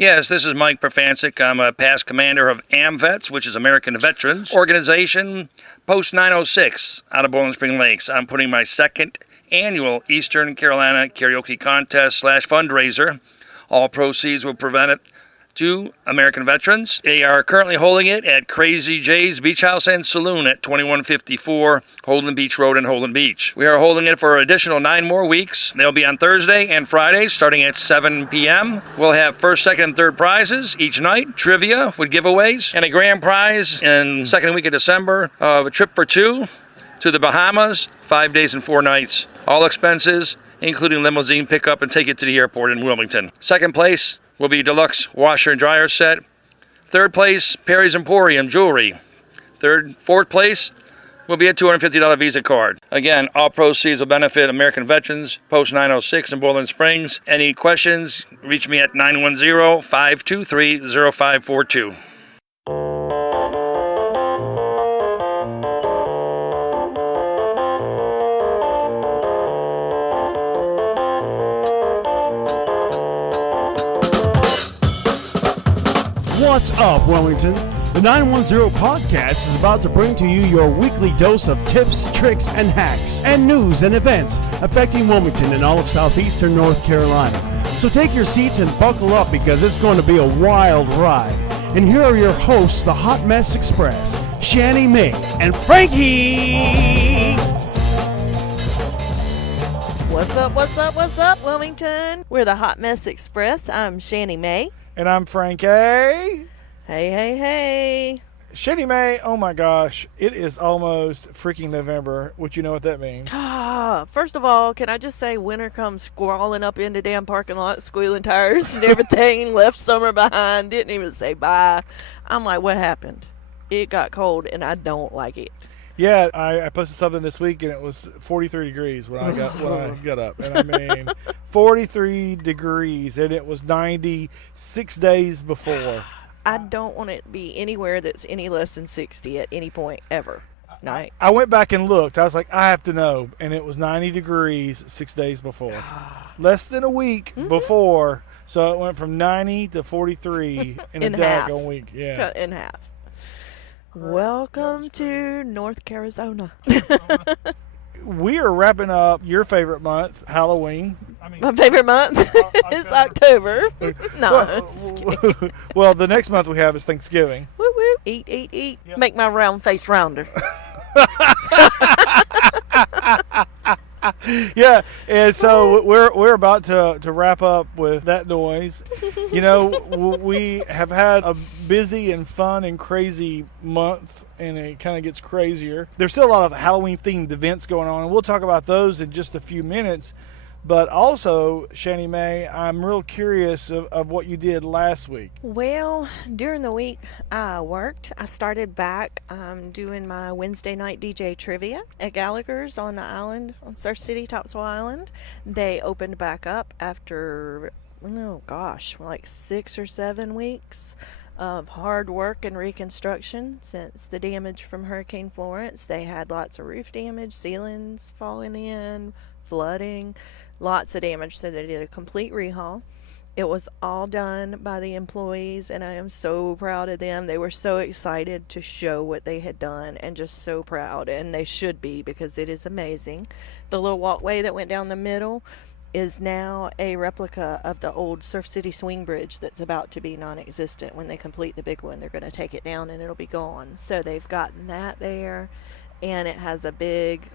Yes, this is Mike Profancic. I'm a past commander of AMVETS, which is American Veterans Organization, Post 906 out of Bowling Spring Lakes. I'm putting my second annual Eastern Carolina Karaoke Contest / fundraiser. All proceeds will prevent it to American Veterans. They are currently holding it at Crazy J's Beach House and Saloon at 2154 Holden Beach Road in Holden Beach. We are holding it for an additional 9 more weeks. They'll be on Thursday and Friday starting at 7 p.m. We'll have first, second, and third prizes each night, trivia with giveaways, and a grand prize in second week of December of a trip for 2 to the Bahamas, 5 days and 4 nights. All expenses, including limousine pickup and take it to the airport in Wilmington. Second place will be deluxe washer and dryer set. Third place, Perry's Emporium jewelry. Fourth place will be a $250 Visa card. Again, all proceeds will benefit American Veterans, Post 906 in Bowling Springs. Any questions, reach me at 910-523-0542. What's up, Wilmington? The 910 podcast is about to bring to you your weekly dose of tips, tricks, and hacks, and news and events affecting Wilmington and all of southeastern North Carolina. So take your seats and buckle up because it's going to be a wild ride. And here are your hosts, the Hot Mess Express, Shanny May and Frankie! What's up, Wilmington? We're the Hot Mess Express. I'm Shanny May. And I'm Frank A. Hey. Shanny May, oh my gosh, it is almost freaking November. Would you know what that means? First of all, can I just say winter comes squalling up into damn parking lot, squealing tires and everything, left summer behind, didn't even say bye. I'm like, what happened? It got cold and I don't like it. Yeah, I posted something this week and it was 43 degrees when I got up. And I mean, 43 degrees and it was 90 6 days before. I don't want it to be anywhere that's any less than 60 at any point ever. Night. I went back and looked. I was like, I have to know. And it was 90 degrees 6 days before. Less than a week before. So it went from 90 to 43 in a daggone week. Yeah. Cut in half. Welcome to North Carolina. We are wrapping up your favorite month, Halloween. My favorite month is October. No, just kidding. Well, the next month we have is Thanksgiving. Woo woo. Eat. Yep. Make my round face rounder. Yeah, and so we're about to wrap up with that noise. You know, we have had a busy and fun and crazy month, and it kind of gets crazier. There's still a lot of Halloween-themed events going on, and we'll talk about those in just a few minutes. But also, Shanny May, I'm real curious of what you did last week. Well, during the week I worked. I started back doing my Wednesday night DJ trivia at Gallagher's on the island, on Surf City, Topsail Island. They opened back up after, like 6 or 7 weeks of hard work and reconstruction since the damage from Hurricane Florence. They had lots of roof damage, ceilings falling in, flooding, lots of damage. So they did a complete rehaul. It was all done by the employees, and I am so proud of them. They were so excited to show what they had done and just so proud, and they should be because it is amazing. The little walkway that went down the middle is now a replica of the old Surf City swing bridge that's about to be non-existent. When they complete the big one, they're going to take it down and it'll be gone. So they've gotten that there, and it has a big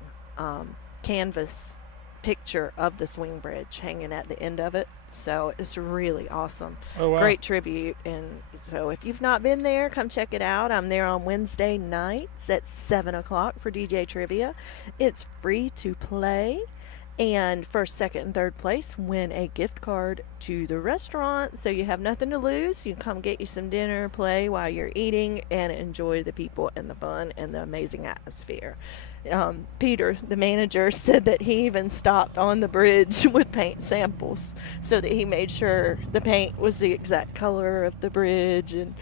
canvas picture of the swing bridge hanging at the end of it. So it's really awesome. Oh, wow. Great tribute. And so if you've not been there, come check it out. I'm there on Wednesday nights at 7 o'clock for DJ Trivia. It's free to play. And first, second, and third place win a gift card to the restaurant. So you have nothing to lose. You can come get you some dinner, play while you're eating, and enjoy the people and the fun and the amazing atmosphere. Peter, the manager, said that he even stopped on the bridge with paint samples so that he made sure the paint was the exact color of the bridge. And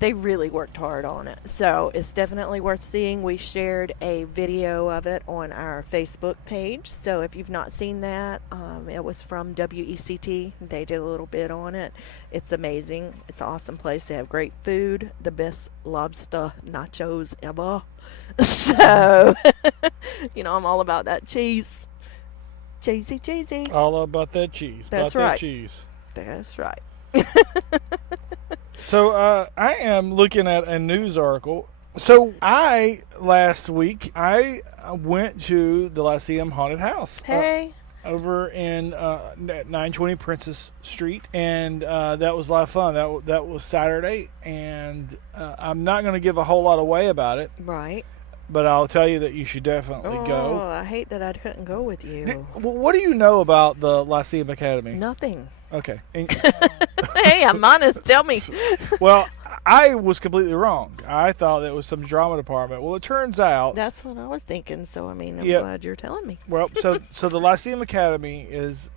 They really worked hard on it. So it's definitely worth seeing. We shared a video of it on our Facebook page. So if you've not seen that, it was from WECT. They did a little bit on it. It's amazing. It's an awesome place. They have great food, the best lobster nachos ever. So, I'm all about that cheese. Cheesy. All about that cheese. That's about right. That cheese. That's right. So I am looking at a news article. So last week, I went to the Lyceum Haunted House. Hey. Over in 920 Princess Street, and that was a lot of fun. That was Saturday, and I'm not going to give a whole lot away about it. Right. But I'll tell you that you should definitely go. Oh, I hate that I couldn't go with you. What do you know about the Lyceum Academy? Nothing. Okay. Hey, I'm honest. Tell me. Well, I was completely wrong. I thought it was some drama department. Well, it turns out That's what I was thinking. So, I'm Yep. glad you're telling me. Well, so the Lyceum Academy it's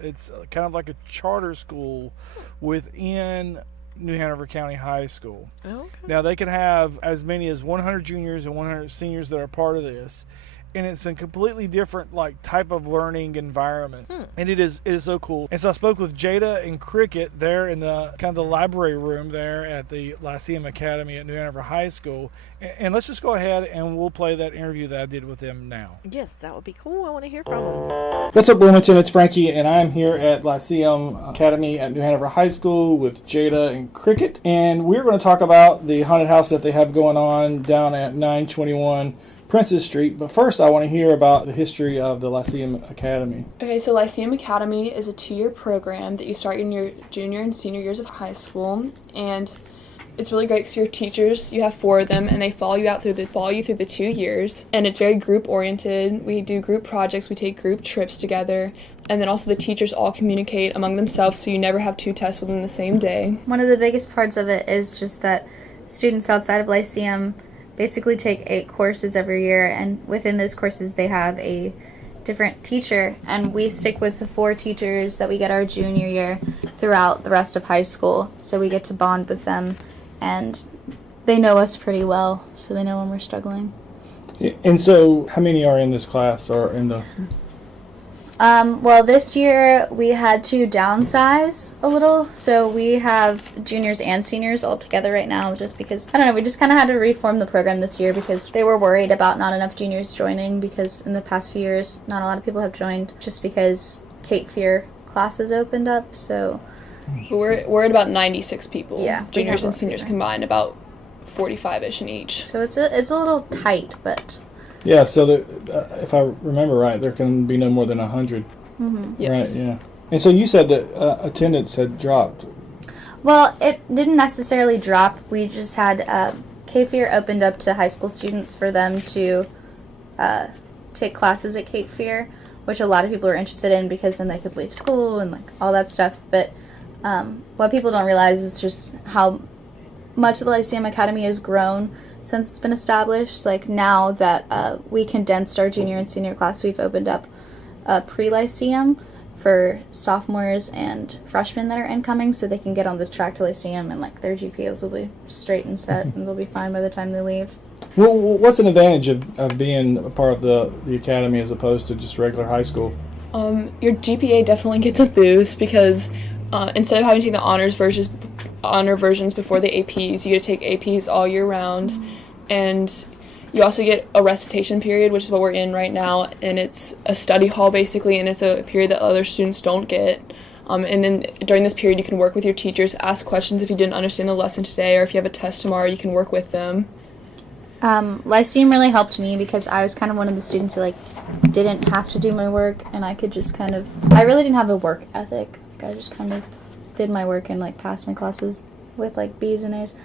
kind of like a charter school within New Hanover County High School. Okay. Now they can have as many as 100 juniors and 100 seniors that are part of this, and it's a completely different type of learning environment, and it is so cool. And so I spoke with Jada and Cricket there in the kind of the library room there at the Lyceum Academy at New Hanover High School, and let's just go ahead and we'll play that interview that I did with them now. Yes, that would be cool. I want to hear from them. What's up, Wilmington? It's Frankie, and I'm here at Lyceum Academy at New Hanover High School with Jada and Cricket, and we're going to talk about the haunted house that they have going on down at 921 Princess Street. But first, I want to hear about the history of the Lyceum Academy. Okay, so Lyceum Academy is a 2-year program that you start in your junior and senior years of high school, and it's really great because your teachers, you have 4 of them, and they follow you through the 2 years, and it's very group oriented. We do group projects, we take group trips together, and then also the teachers all communicate among themselves, so you never have 2 tests within the same day. One of the biggest parts of it is just that students outside of Lyceum basically take 8 courses every year, and within those courses they have a different teacher, and we stick with the 4 teachers that we get our junior year throughout the rest of high school, so we get to bond with them, and they know us pretty well, so they know when we're struggling. And so, how many are in this class or in the... Well, this year we had to downsize a little, so we have juniors and seniors all together right now just because, I don't know, we just kind of had to reform the program this year because they were worried about not enough juniors joining, because in the past few years not a lot of people have joined just because Cape Fear classes opened up, so... We're at about 96 people, Yeah, we juniors have and a seniors few. combined, about 45-ish in each. So it's a little tight, but... Yeah, so if I remember right, there can be no more than 100. Yes. Right, yeah. And so you said that attendance had dropped. Well, it didn't necessarily drop. We just had Cape Fear opened up to high school students for them to take classes at Cape Fear, which a lot of people are interested in because then they could leave school and all that stuff. But what people don't realize is just how much the Lyceum Academy has grown since it's been established. Now that we condensed our junior and senior class, we've opened up pre-Lyceum for sophomores and freshmen that are incoming, so they can get on the track to Lyceum and their GPAs will be straight and set and they'll be fine by the time they leave. Well, what's an advantage of being a part of the academy as opposed to just regular high school? Your GPA definitely gets a boost because instead of having to take the honor versions before the APs, you get to take APs all year round, and you also get a recitation period, which is what we're in right now, and it's a study hall basically, and it's a period that other students don't get. And then during this period, you can work with your teachers, ask questions if you didn't understand the lesson today, or if you have a test tomorrow, you can work with them. Lyceum really helped me because I was kind of one of the students who didn't have to do my work, and I could just I really didn't have a work ethic. I just kind of did my work and passed my classes with B's and A's,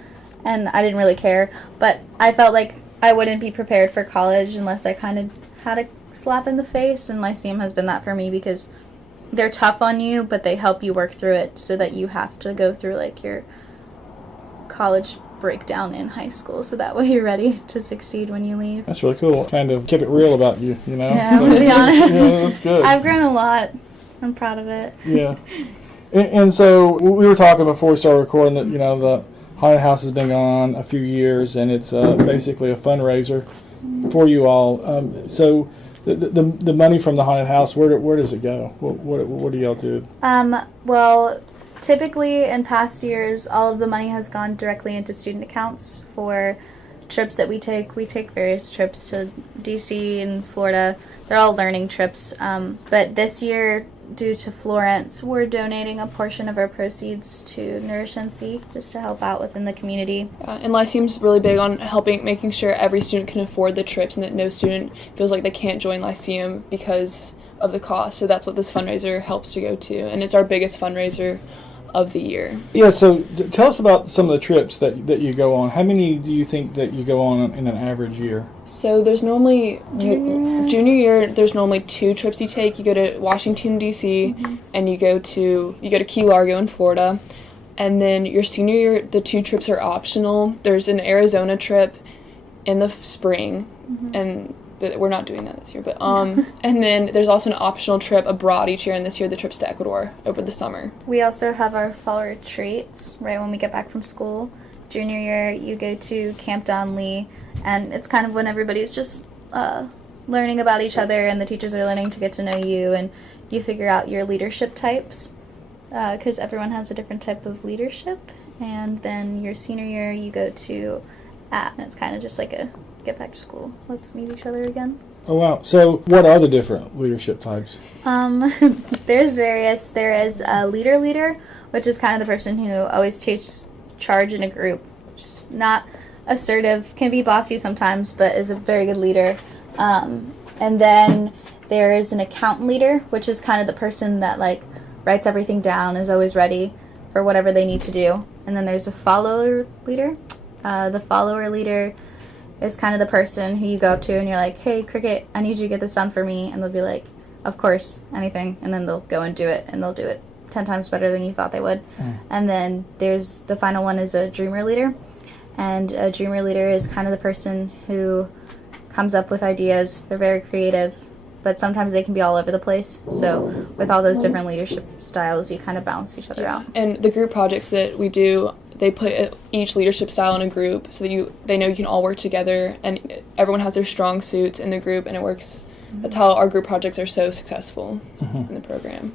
and I didn't really care. But I felt like I wouldn't be prepared for college unless I kind of had a slap in the face, and Lyceum has been that for me because they're tough on you, but they help you work through it so that you have to go through your college breakdown in high school, so that way you're ready to succeed when you leave. That's really cool. Kind of kept it real about you, you know? Yeah, to be honest. Yeah, that's good. I've grown a lot. I'm proud of it. Yeah. And so we were talking before we started recording that, Haunted House has been going on a few years, and it's basically a fundraiser for you all. So the money from the Haunted House, where does it go? What do y'all do? Well, typically in past years, all of the money has gone directly into student accounts for trips that we take. We take various trips to DC and Florida. They're all learning trips. But this year, due to Florence, we're donating a portion of our proceeds to Nourish NC just to help out within the community. And Lyceum's really big on making sure every student can afford the trips and that no student feels like they can't join Lyceum because of the cost. So that's what this fundraiser helps to go to, and it's our biggest fundraiser of the year. Yeah, so tell us about some of the trips that you go on. How many do you think that you go on in an average year? So there's normally junior year. There's normally 2 trips you take. You go to Washington D.C. and you go to Key Largo in Florida, and then your senior year the 2 trips are optional. There's an Arizona trip in the spring, but we're not doing that this year. But and then there's also an optional trip abroad each year, and this year the trip's to Ecuador over the summer. We also have our fall retreats right when we get back from school. Junior year, you go to Camp Don Lee, and it's kind of when everybody's just learning about each other, and the teachers are learning to get to know you, and you figure out your leadership types, because everyone has a different type of leadership. And then your senior year, you go to and it's kind of just like a get back to school, let's meet each other again. Oh, wow. So what are the different leadership types? There's various. There is a leader, which is kind of the person who always takes charge in a group. Just not assertive, can be bossy sometimes, but is a very good leader. And then there is an account leader, which is kind of the person that like writes everything down, is always ready for whatever they need to do. And then there's a follower leader. The follower leader is kind of the person who you go up to and you're like, hey, Cricket, I need you to get this done for me. And they'll be like, of course, anything. And then they'll go and do it, and they'll do it 10 times better than you thought they would. And then there's the final one is a dreamer leader. And a dreamer leader is kind of the person who comes up with ideas. They're very creative, but sometimes they can be all over the place. So with all those different leadership styles, you kind of balance each other out. And the group projects that we do, they put each leadership style in a group so that they know you can all work together, and everyone has their strong suits in the group, and it works. That's how our group projects are so successful in the program.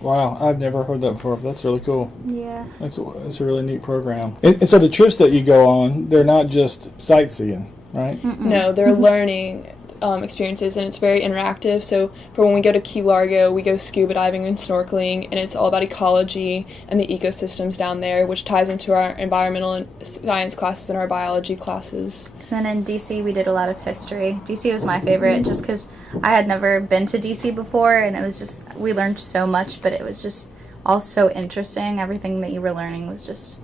Wow, I've never heard that before. That's really cool. Yeah. That's a really neat program. And so the trips that you go on, they're not just sightseeing, right? No, they're learning experiences, and it's very interactive. So for when we go to Key Largo, we go scuba diving and snorkeling, and it's all about ecology and the ecosystems down there, which ties into our environmental and science classes and our biology classes. Then in DC, we did a lot of history. DC was my favorite just because I had never been to DC before, and it was just, we learned so much, but it was just all so interesting. Everything that you were learning was just,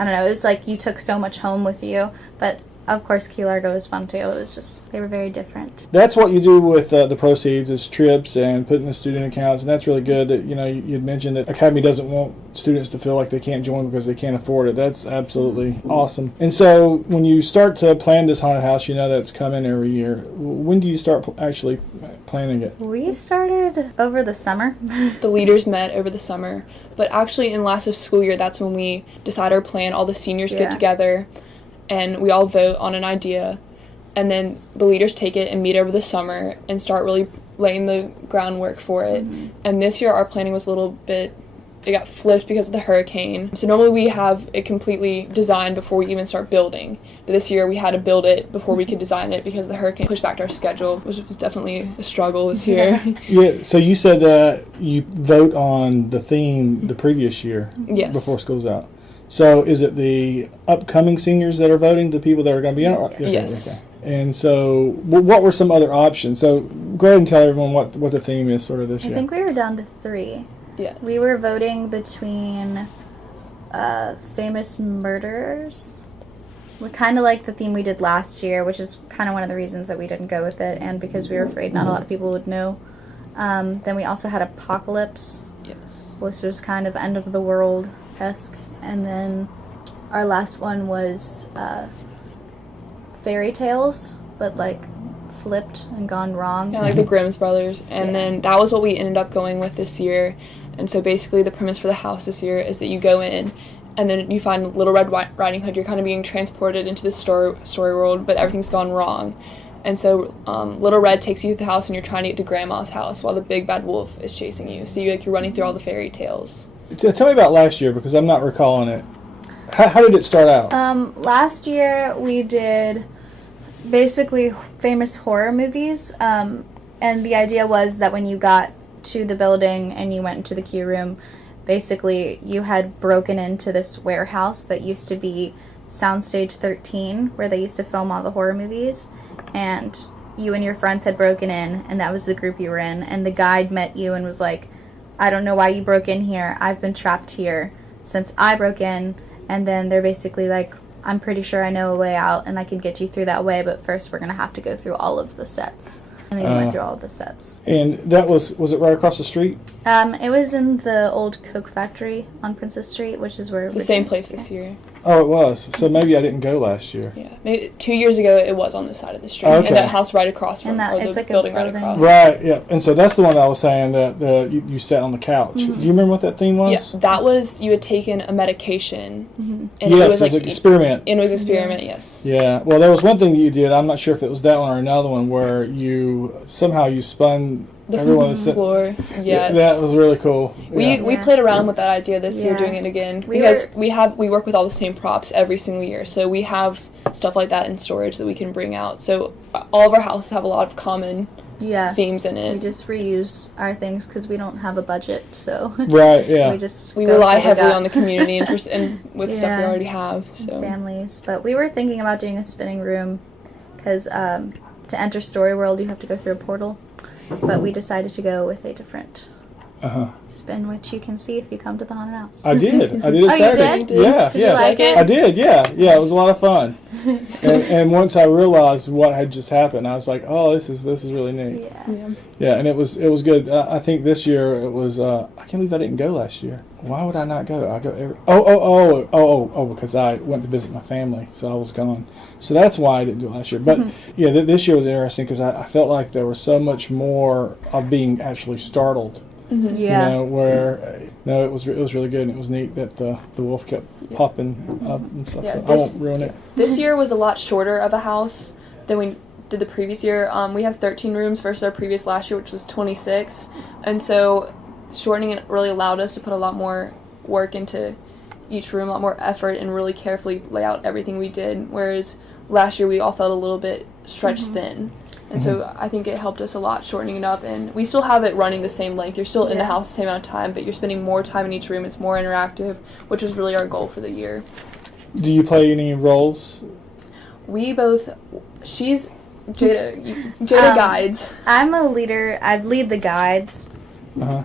I don't know, it was like you took so much home with you. But of course, Key Largo was fun too. It was just, they were very different. That's what you do with the proceeds is trips and putting the student accounts, and that's really good. That you'd mentioned that Academy doesn't want students to feel like they can't join because they can't afford it. That's absolutely awesome. And so when you start to plan this haunted house, that's coming every year. When do you start actually planning it? We started over the summer. The leaders met over the summer, but actually in last of school year, that's when we decide our plan. All the seniors get together, and we all vote on an idea, and then the leaders take it and meet over the summer and start really laying the groundwork for it. And this year our planning was a little bit, it got flipped because of the hurricane. So normally we have it completely designed before we even start building, but this year we had to build it before we could design it because the hurricane pushed back our schedule, which was definitely a struggle this year. Yeah, so you said that you vote on the theme the previous year before school's out. So is it the upcoming seniors that are voting, the people that are going to be in it? Yes. Okay. And so what were some other options? So go ahead and tell everyone what the theme is sort of this year. I think we were down to 3. Yes. We were voting between famous murderers, kind of like the theme we did last year, which is kind of one of the reasons that we didn't go with it, and because we were afraid not a lot of people would know. Then we also had apocalypse, which was kind of end of the world-esque. And then our last one was fairy tales, but like flipped and gone wrong. Yeah, like the Grimm's Brothers. And then that was what we ended up going with this year. And so basically the premise for the house this year is that you go in and then you find Little Red Riding Hood. You're kind of being transported into the story world, but everything's gone wrong. And so Little Red takes you through the house, and you're trying to get to Grandma's house while the big bad wolf is chasing you. So you're running through all the fairy tales. Tell me about last year, because I'm not recalling it. How did it start out? Last year we did basically famous horror movies, and the idea was that when you got to the building and you went into the queue room, basically you had broken into this warehouse that used to be Soundstage 13, where they used to film all the horror movies, and you and your friends had broken in, and that was the group you were in, and the guide met you and was like, I don't know why you broke in here. I've been trapped here since I broke in. And then they're basically like, I'm pretty sure I know a way out and I can get you through that way, but first we're going to have to go through all of the sets. And they went through all of the sets. And that was it right across the street? It was in the old Coke factory on Princess Street, which is where The same place this year. Oh, it was. So maybe I didn't go last year. Yeah, maybe 2 years ago it was on this side of the street, Okay. and that house right across from, And that- or it's the like a building right building. across. Right, yeah. And so that's the one I was saying that you sat on the couch. Do you remember what that theme was? Yeah, that was, you had taken a medication, and Yes, it was like an experiment. It was an experiment, yes. Yeah. Well, there was one thing that you did. I'm not sure if it was that one or another one where you spun The everyone. floor, yes. That was really cool. We Yeah. played around with that idea this year, Yeah. doing it again, We because we work with all the same props every single year, so we have stuff like that in storage that we can bring out. So all of our houses have a lot of common Yeah. themes in We it. just reuse our things because we don't have a budget, so Right. Yeah. we just We go rely with what we heavily got. on the community and with stuff we Yeah. already have. So families. But we were thinking about doing a spinning room because to enter Story World you have to go through a portal. But we decided to go with a different spin, which you can see if you come to the haunted house. I did. I did it Oh, you Saturday. did? Yeah. Did yeah. you like it? I did. Yeah. Yeah. It was a lot of fun. and once I realized what had just happened, I was like, oh, this is really neat. Yeah. yeah. Yeah, and it was good. I think this year it was. I can't believe I didn't go last year. Why would I not go? I go every. Because I went to visit my family, so I was gone. So that's why I didn't do it last year. But yeah, this year was interesting because I felt like there was so much more of being actually startled. Yeah. You know, where no, it was really good, and it was neat that the wolf kept popping up and stuff. Yeah, so I this- won't ruin it. This year was a lot shorter of a house than we did the previous year. We have 13 rooms versus our previous last year, which was 26. And so shortening it really allowed us to put a lot more work into each room, a lot more effort, and really carefully lay out everything we did. Whereas last year we all felt a little bit stretched thin. And so I think it helped us a lot shortening it up. And we still have it running the same length. You're still in the house the same amount of time, but you're spending more time in each room. It's more interactive, which was really our goal for the year. Do you play any roles? We both, she's Jada guides. I'm a leader. I lead the guides,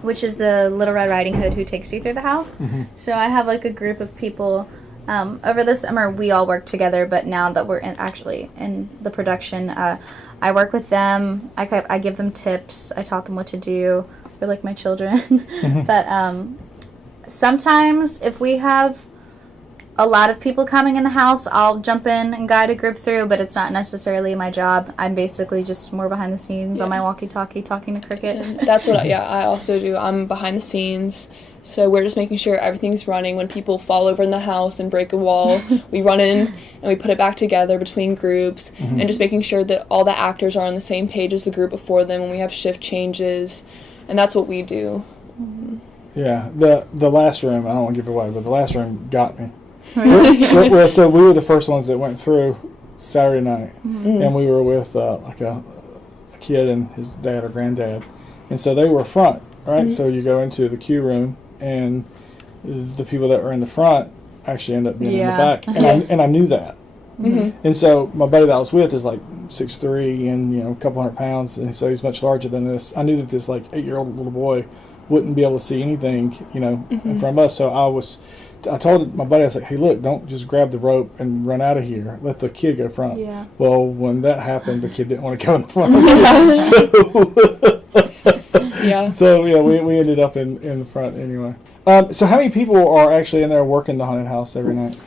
which is the Little Red Riding Hood who takes you through the house. So I have like a group of people. Over the summer, we all work together, but now that we're actually in the production, I work with them. I give them tips. I taught them what to do. They're like my children. But sometimes if we have a lot of people coming in the house, I'll jump in and guide a group through, but it's not necessarily my job. I'm basically just more behind the scenes on my walkie-talkie talking to Cricket. And that's what I also do. I'm behind the scenes. So we're just making sure everything's running. When people fall over in the house and break a wall, we run in and we put it back together between groups, and just making sure that all the actors are on the same page as the group before them when we have shift changes. And that's what we do. Yeah, the last room, I don't want to give it away, but the last room got me. Well, so we were the first ones that went through Saturday night, and we were with like a kid and his dad or granddad, and so they were front, right? So you go into the queue room, and the people that were in the front actually end up being in the back, and I knew that. And so my buddy that I was with is like 6'3" and a couple 100 pounds, and so he's much larger than this. I knew that this like 8-year-old little boy wouldn't be able to see anything, in front of us. So I told my buddy, I was like, hey, look, don't just grab the rope and run out of here. Let the kid go front. Yeah. Well, when that happened, the kid didn't want to go in front. So yeah, we ended up in the front anyway. So how many people are actually in there working the haunted house every night?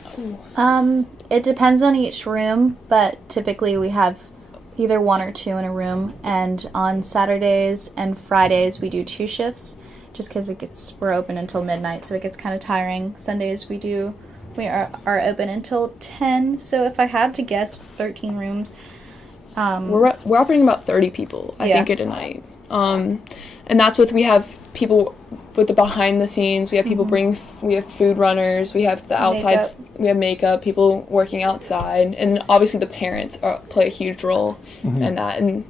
It depends on each room, but typically we have either 1 or 2 in a room, and on Saturdays and Fridays we do 2 shifts just because we're open until midnight, so it gets kind of tiring. Sundays we do We are open until 10. So if I had to guess, 13 rooms. We're operating about 30 people, I think, at a night. And that's with, we have people with the behind the scenes, we have people we have food runners, we have the outside, we have makeup, people working outside, and obviously the parents play a huge role in that. And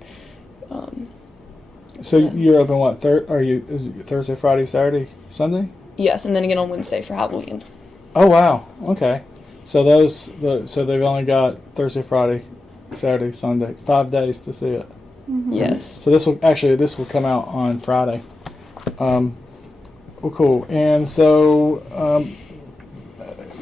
So you're open what? Is it Thursday, Friday, Saturday, Sunday? yes, and then again on Wednesday for Halloween. Oh wow. Okay. So so they've only got Thursday, Friday, Saturday, Sunday, 5 days to see it. Yes. So this will come out on Friday. Well, cool. And so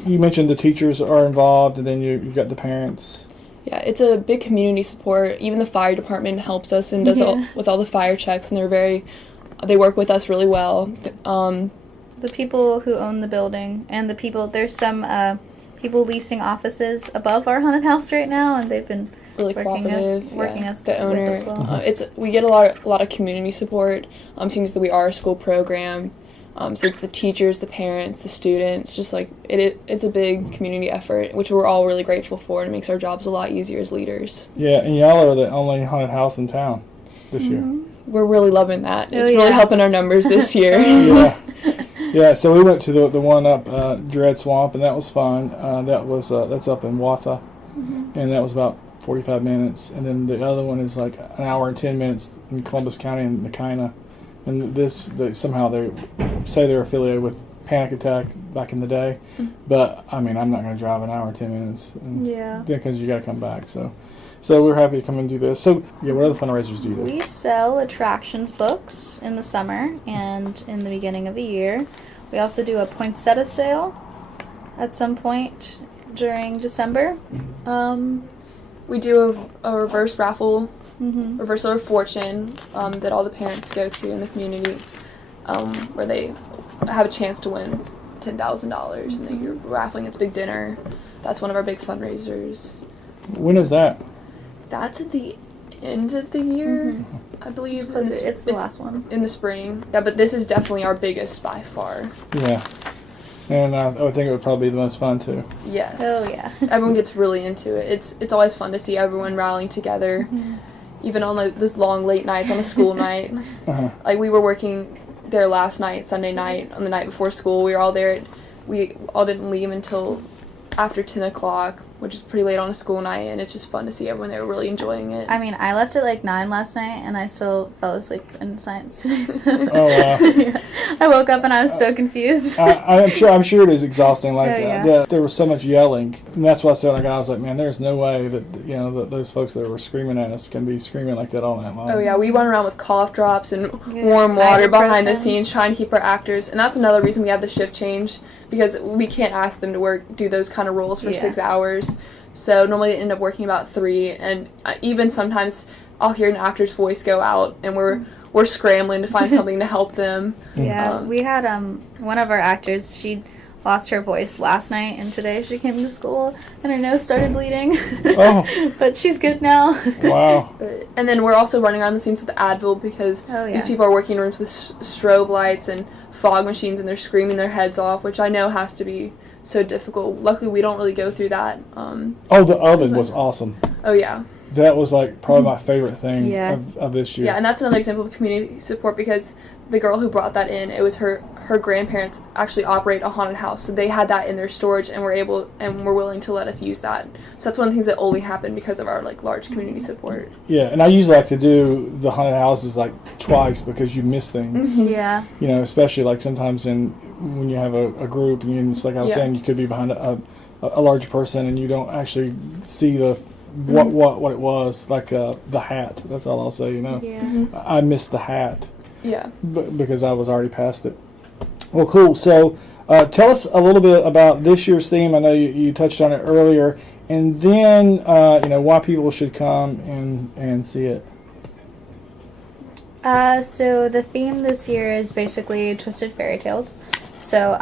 you mentioned the teachers are involved, and then you've got the parents. Yeah, it's a big community support. Even the fire department helps us and does with all the fire checks, and they work with us really well. The people who own the building and there's some people leasing offices above our haunted house right now, and they've been really cooperative. Working us the owner. with as well. We get a lot of community support. Seems that we are a school program. So it's the teachers, the parents, the students. Just like it's a big community effort, which we're all really grateful for, and it makes our jobs a lot easier as leaders. Yeah, and y'all are the only haunted house in town this year. We're really loving that. It's really helping our numbers this year. Yeah. So we went to the one up Dread Swamp, and that was fun. That's up in Watha, and that was about 45 minutes. And then the other one is like an hour and 10 minutes in Columbus County in Mekina. And somehow they say they're affiliated with Panic Attack back in the day, but I mean I'm not going to drive an hour and 10 minutes. Because you got to come back. So we're happy to come and do this. So yeah, what other fundraisers do you do? We sell attractions books in the summer and in the beginning of the year. We also do a poinsettia sale at some point during December. We do a reverse raffle. Reversal of Fortune that all the parents go to in the community, where they have a chance to win $10,000, and then you're raffling. It's a big dinner. That's one of our big fundraisers. When is that? That's at the end of the year, I believe. It's the last one. In the spring. Yeah, but this is definitely our biggest by far. Yeah. And I would think it would probably be the most fun too. Yes. Oh yeah. Everyone gets really into it. It's always fun to see everyone rallying together. Even on those long late nights on a school night. Like we were working there last night, Sunday night, on the night before school. We were all there. We all didn't leave until after 10 o'clock, which is pretty late on a school night, and it's just fun to see everyone. They were really enjoying it. I mean, I left at like 9 last night, and I still fell asleep in science today. So. Oh wow! Yeah. I woke up and I was so confused. I'm sure it is exhausting. Like there was so much yelling, and that's why I said I was like, man, there's no way that those folks that were screaming at us can be screaming like that all night long. Oh yeah, we run around with cough drops and warm water behind the scenes, trying to keep our actors, and that's another reason we have the shift change, because we can't ask them to do those kind of roles for 6 hours. So normally they end up working about 3, and even sometimes I'll hear an actor's voice go out, and we're scrambling to find something to help them. Yeah, we had one of our actors, she lost her voice last night, and today she came to school and her nose started bleeding. Oh. But she's good now. Wow. And then we're also running around the scenes with Advil, because these people are working in rooms with strobe lights and fog machines, and they're screaming their heads off, which I know has to be so difficult. Luckily, we don't really go through that. The oven was awesome. Oh, yeah. That was like probably my favorite thing of this year. Yeah, and that's another example of community support, because the girl who brought that in, it was her grandparents actually operate a haunted house, so they had that in their storage and were willing to let us use that. So that's one of the things that only happened because of our large community support. Yeah, and I usually like to do the haunted houses twice, because you miss things. Yeah. Especially sometimes when you have a group, and it's like I was saying, you could be behind a large person and you don't actually see what it was, the hat. That's all I'll say. Yeah. I missed the hat. Yeah. Because I was already past it. Well, cool. So tell us a little bit about this year's theme. I know you touched on it earlier. And then, why people should come and see it. So the theme this year is basically Twisted Fairy Tales. So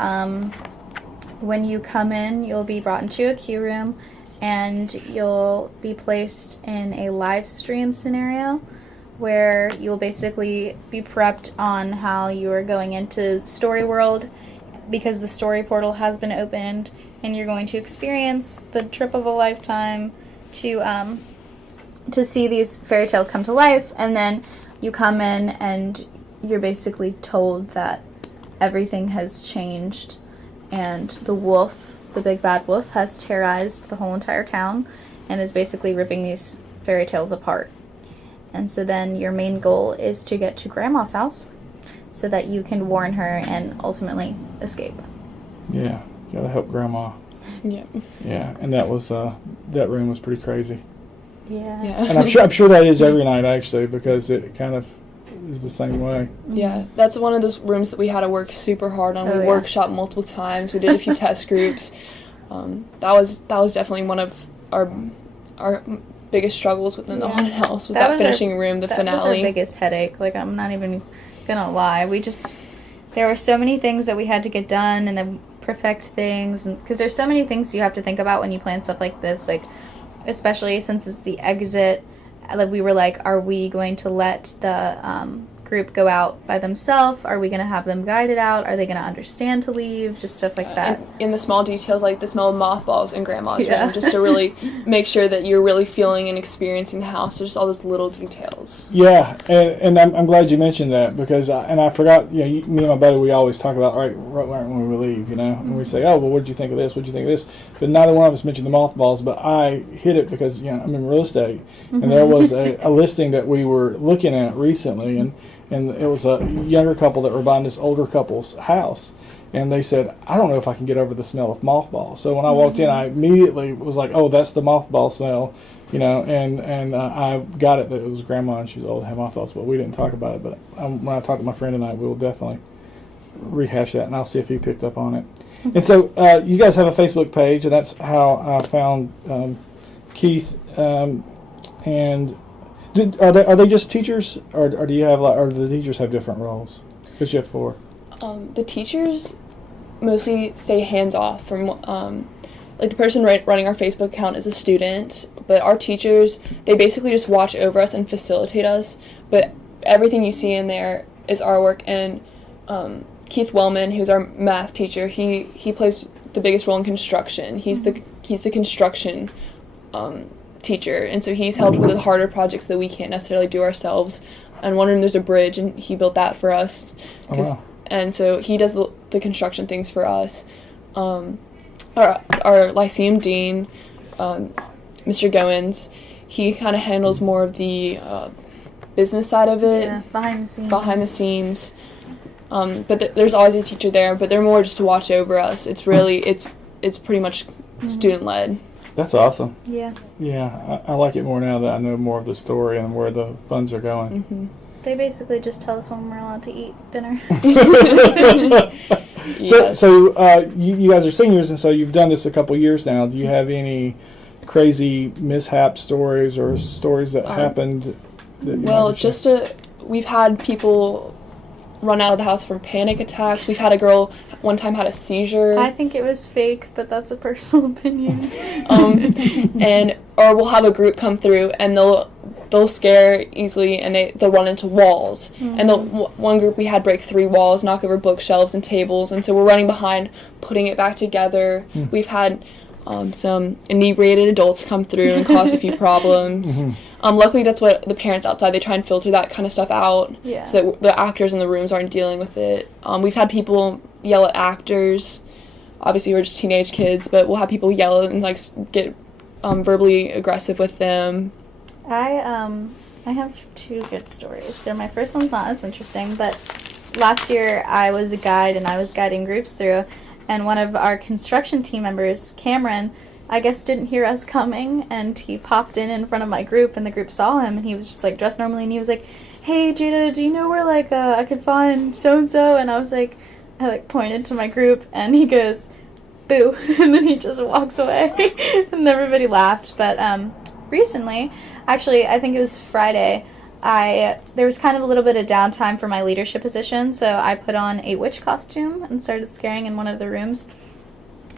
when you come in, you'll be brought into a queue room, and you'll be placed in a live stream scenario where you'll basically be prepped on how you are going into Story World, because the story portal has been opened, and you're going to experience the trip of a lifetime to see these fairy tales come to life. And then you come in and you're basically told that everything has changed, and the wolf, the big bad wolf, has terrorized the whole entire town and is basically ripping these fairy tales apart. And so then your main goal is to get to Grandma's house so that you can warn her and ultimately escape. Yeah, gotta help Grandma. Yeah. Yeah, and that was that room was pretty crazy. Yeah. And I'm sure that is every night actually, because it kind of is the same way. Yeah, that's one of those rooms that we had to work super hard on. Oh, We yeah. workshopped multiple times. We did a few test groups. That was definitely one of our biggest struggles within the Yeah. haunted house was That that was finishing room, the That finale. was our biggest headache. Like, I'm not even gonna lie. There were so many things that we had to get done and then perfect things. Because there's so many things you have to think about when you plan stuff like this. Like, especially since it's the exit. Like, we were like, are we going to let the group go out by themselves? Are we going to have them guided out? Are they going to understand to leave? Just stuff like that. And in the small details, like the smell of mothballs in Grandma's Yeah. room, just to really make sure that you're really feeling and experiencing the house. Just all those little details. Yeah, and I'm glad you mentioned that, because I forgot. You know, me and my buddy, we always talk about right when we leave, you know, and we say, oh well, what did you think of this? What did you think of this? But neither one of us mentioned the mothballs. But I hit it because I'm in real estate, and there was a listing that we were looking at recently, and it was a younger couple that were buying this older couple's house. And they said, I don't know if I can get over the smell of mothballs. So when I walked in, I immediately was like, oh, that's the mothball smell, you know. And I got it that it was Grandma and she's old and had mothballs. But we didn't talk about it. But when I talk to my friend tonight, we'll definitely rehash that, and I'll see if he picked up on it. And so you guys have a Facebook page, and that's how I found Keith. And are they just teachers, or do you have or do the teachers have different roles? Because you have 4. The teachers mostly stay hands off from, like the person running our Facebook account is a student, but our teachers, they basically just watch over us and facilitate us, but everything you see in there is our work. And Keith Wellman, who's our math teacher, he plays the biggest role in construction. He's the construction teacher, and so he's helped with the harder projects that we can't necessarily do ourselves. And one room there's a bridge, and he built that for us. Oh, wow. And so he does the construction things for us. Our Lyceum dean, Mr. Goins, he kind of handles more of the business side of it. Yeah, behind the scenes. But there's always a teacher there, but they're more just to watch over us. It's really, it's pretty much student-led. That's awesome. Yeah. Yeah, I like it more now that I know more of the story and where the funds are going. Mm-hmm. They basically just tell us when we're allowed to eat dinner. Yes. So you guys are seniors, and so you've done this a couple years now. Do you have any crazy mishap stories or stories that happened? That you might share? We've had people run out of the house from panic attacks. We've had a girl one time had a seizure. I think it was fake, but that's a personal opinion. Or we'll have a group come through and they'll scare easily, and they'll run into walls. Mm-hmm. And one group we had break 3 walls, knock over bookshelves and tables, and so we're running behind, putting it back together. We've had some inebriated adults come through and cause a few problems. Luckily, that's what the parents outside, they try and filter that kind of stuff out, Yeah. so that the actors in the rooms aren't dealing with it. We've had people yell at actors. Obviously, we're just teenage kids, but we'll have people yell and like get verbally aggressive with them. I have 2 good stories. So my first one's not as interesting, but last year I was a guide and I was guiding groups through, and one of our construction team members, Cameron, I guess didn't hear us coming, and he popped in front of my group, and the group saw him, and he was just like dressed normally, and he was like, hey Jada, do you know where like I could find so and so? And I was like, I like pointed to my group, and he goes, boo, and then he just walks away. And everybody laughed. But recently, actually I think it was Friday, there was kind of a little bit of downtime for my leadership position, so I put on a witch costume and started scaring in one of the rooms.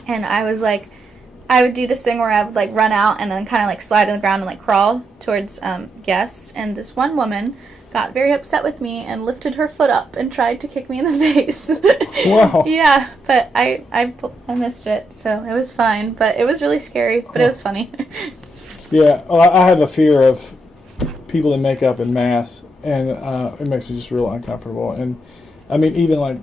And I was like, I would do this thing where I would like run out and then kind of like slide on the ground and like crawl towards guests. And this one woman got very upset with me and lifted her foot up and tried to kick me in the face. Wow. Yeah, but I missed it, so it was fine. But it was really scary, but it was funny. Yeah, well, I have a fear of people in makeup in mass, and it makes me just real uncomfortable. And I mean, even like,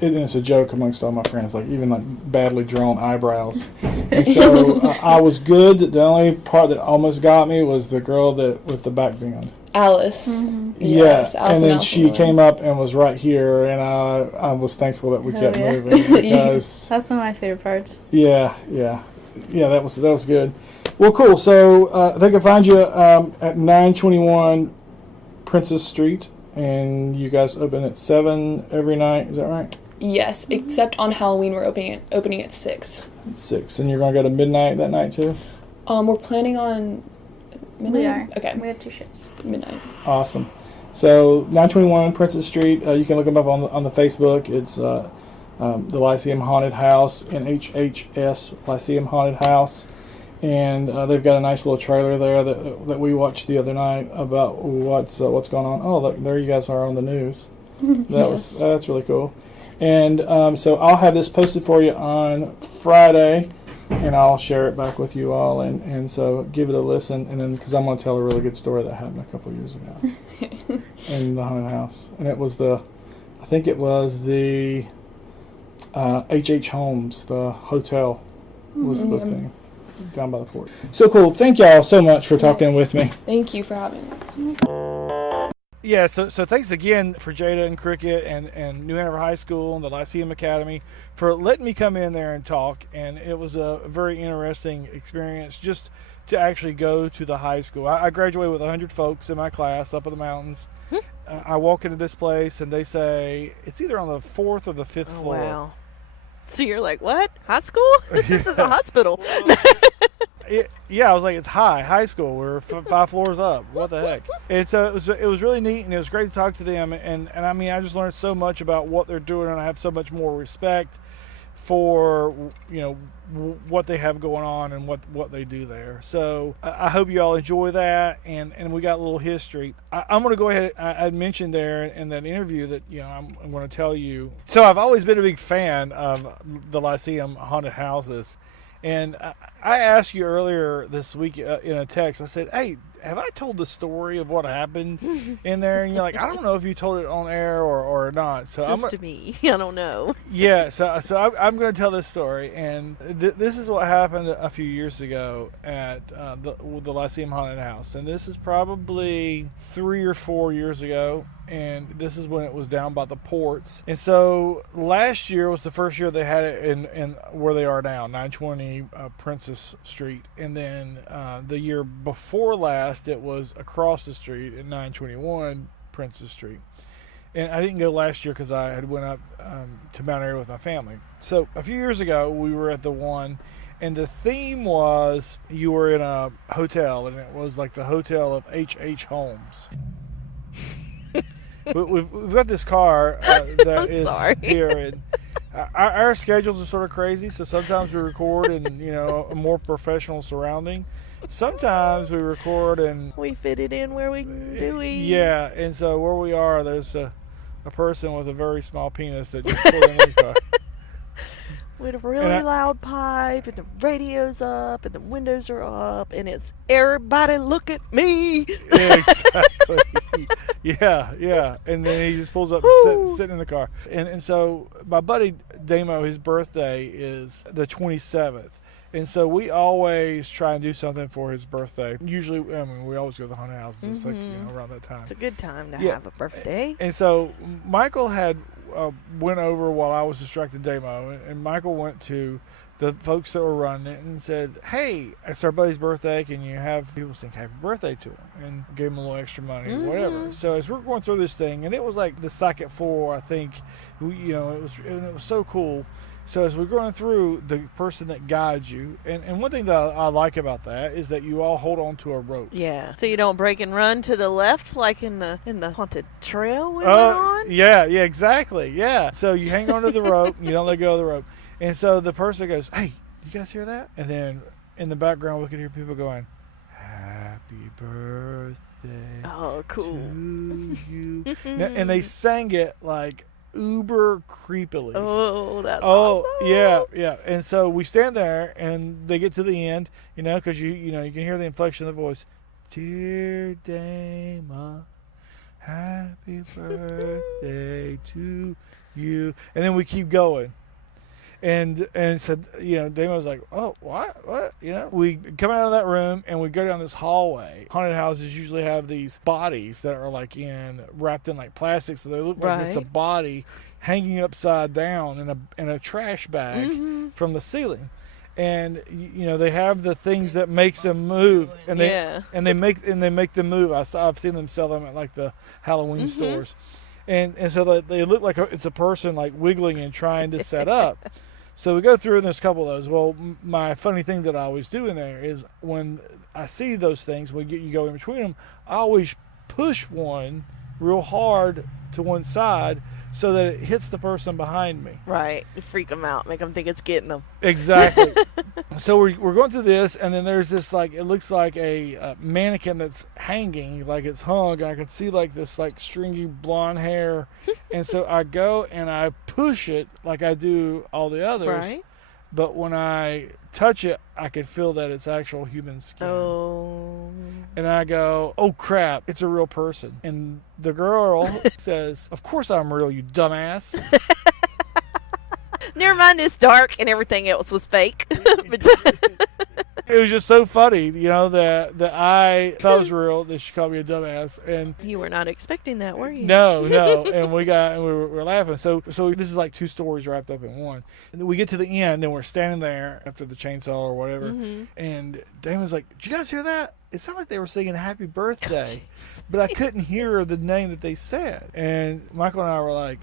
it's a joke amongst all my friends, like even like badly drawn eyebrows. And so I was good. The only part that almost got me was the girl that with the back band. Alice. Mm-hmm. Yes, Yeah, Alice and then Alice she Miller. came up and was right here, and I was thankful that we Oh, kept yeah. moving because That's one of my favorite parts. yeah, that was good. Well, cool. So they can find you at 921 Princess Street, and you guys open at 7 every night. Is that right? Yes, except on Halloween we're opening at 6. At 6, and you're gonna go to midnight that night too. We're planning on midnight. We are. Okay, We have 2 shifts. midnight. Awesome. So 921 Princess Street. You can look them up on the Facebook. It's the Lyceum Haunted House, NHHS Lyceum Haunted House, and they've got a nice little trailer there that we watched the other night about what's going on. Oh, look, there you guys are on the news. That's really cool. And so I'll have this posted for you on Friday, and I'll share it back with you all. And so give it a listen, and then because I'm going to tell a really good story that happened a couple years ago in the haunted house, and it was I think it was the H.H. Holmes, the hotel, was the thing down by the port. So cool. Thank y'all so much for talking with me. Thank you for having me. Yeah, so thanks again for Jada and Cricket and New Hanover High School and the Lyceum Academy for letting me come in there and talk. And it was a very interesting experience just to actually go to the high school. I graduated with 100 folks in my class up in the mountains. I walk into this place and they say it's either on the 4th or the 5th floor. Wow. So you're like, what? High school? This is a hospital. Yeah, I was like, it's high school. We're 5 floors up. What the heck? And so it was really neat, and it was great to talk to them. And I mean, I just learned so much about what they're doing, and I have so much more respect for what they have going on and what they do there. So I hope you all enjoy that, and we got a little history. I'm going to go ahead. I mentioned there in that interview that I'm going to tell you. So I've always been a big fan of the Lyceum haunted houses. And I asked you earlier this week in a text, I said, hey, have I told the story of what happened in there? And you're like, I don't know if you told it on air or not. So Just to me. I don't know. yeah, so I'm going to tell this story. And this is what happened a few years ago at the Lyceum Haunted House. And this is probably 3 or 4 years ago. And this is when it was down by the ports. And so last year was the first year they had it in where they are now, 920 Princess Street. And then the year before last, it was across the street at 921 Princess Street. And I didn't go last year because I had went up to Mount Airy with my family. So a few years ago, we were at the one, and the theme was you were in a hotel, and it was like the hotel of H.H. Holmes. We've got this car that is sorry. here, and our schedules are sort of crazy. So sometimes we record in a more professional surrounding. Sometimes we record and We fit it in where we can do it. yeah, and so where we are, there's a person with a very small penis that just pulled in the car. With a really loud pipe, and the radio's up, and the windows are up, and it's everybody look at me. Exactly. Yeah. And then he just pulls up sitting in the car. And so my buddy Damo, his birthday is the 27th. And so we always try and do something for his birthday. Usually, we always go to the haunted houses. It's like, around that time. It's a good time to have a birthday. And so Michael had went over while I was distracted Damo, and Michael went to the folks that were running it and said, hey, it's our buddy's birthday, can you have people sing happy birthday to him, and gave him a little extra money or whatever. So as we're going through this thing, and it was like the second floor, I think, it was so cool. So as we're going through, the person that guides you, and one thing that I like about that is that you all hold on to a rope. Yeah. So you don't break and run to the left like in the haunted trail we went on? Yeah, exactly. Yeah. So you hang on to the rope, you don't let go of the rope. And so the person goes, hey, you guys hear that? And then in the background, we could hear people going, happy birthday Oh, cool. to you. And they sang it like uber creepily. Oh, that's Oh, awesome. yeah. And so we stand there, and they get to the end, because you can hear the inflection of the voice. Dear Dama, happy birthday to you. And then we keep going. And so, Dama was like, oh, what? We come out of that room and we go down this hallway. Haunted houses usually have these bodies that are wrapped in like plastic. So they look like it's a body hanging upside down in a trash bag from the ceiling. And they have the things that makes them move, and they make them move. I've seen them sell them at like the Halloween stores, and so they look like it's a person like wiggling and trying to set up. So we go through, and there's a couple of those. Well, my funny thing that I always do in there is when I see those things, you go in between them, I always push one real hard to one side so that it hits the person behind me. Right. Freak them out. Make them think it's getting them. Exactly. So we're going through this, and then there's this it looks like a mannequin that's hanging, like it's hung. I can see like this like stringy blonde hair, and so I go and I push it like I do all the others. Right. But when I touch it, I could feel that it's actual human skin. Oh. And I go, oh crap, it's a real person. And the girl says, of course I'm real, you dumbass. Never mind, it's dark and everything else was fake. It was just so funny, that I thought it was real, that she called me a dumbass. And You were not expecting that, were you? no. And we were laughing. So this is like two stories wrapped up in one. And then we get to the end, and we're standing there after the chainsaw or whatever. And Damon's like, did you guys hear that? It sounded like they were singing happy birthday, but I couldn't hear the name that they said. And Michael and I were like,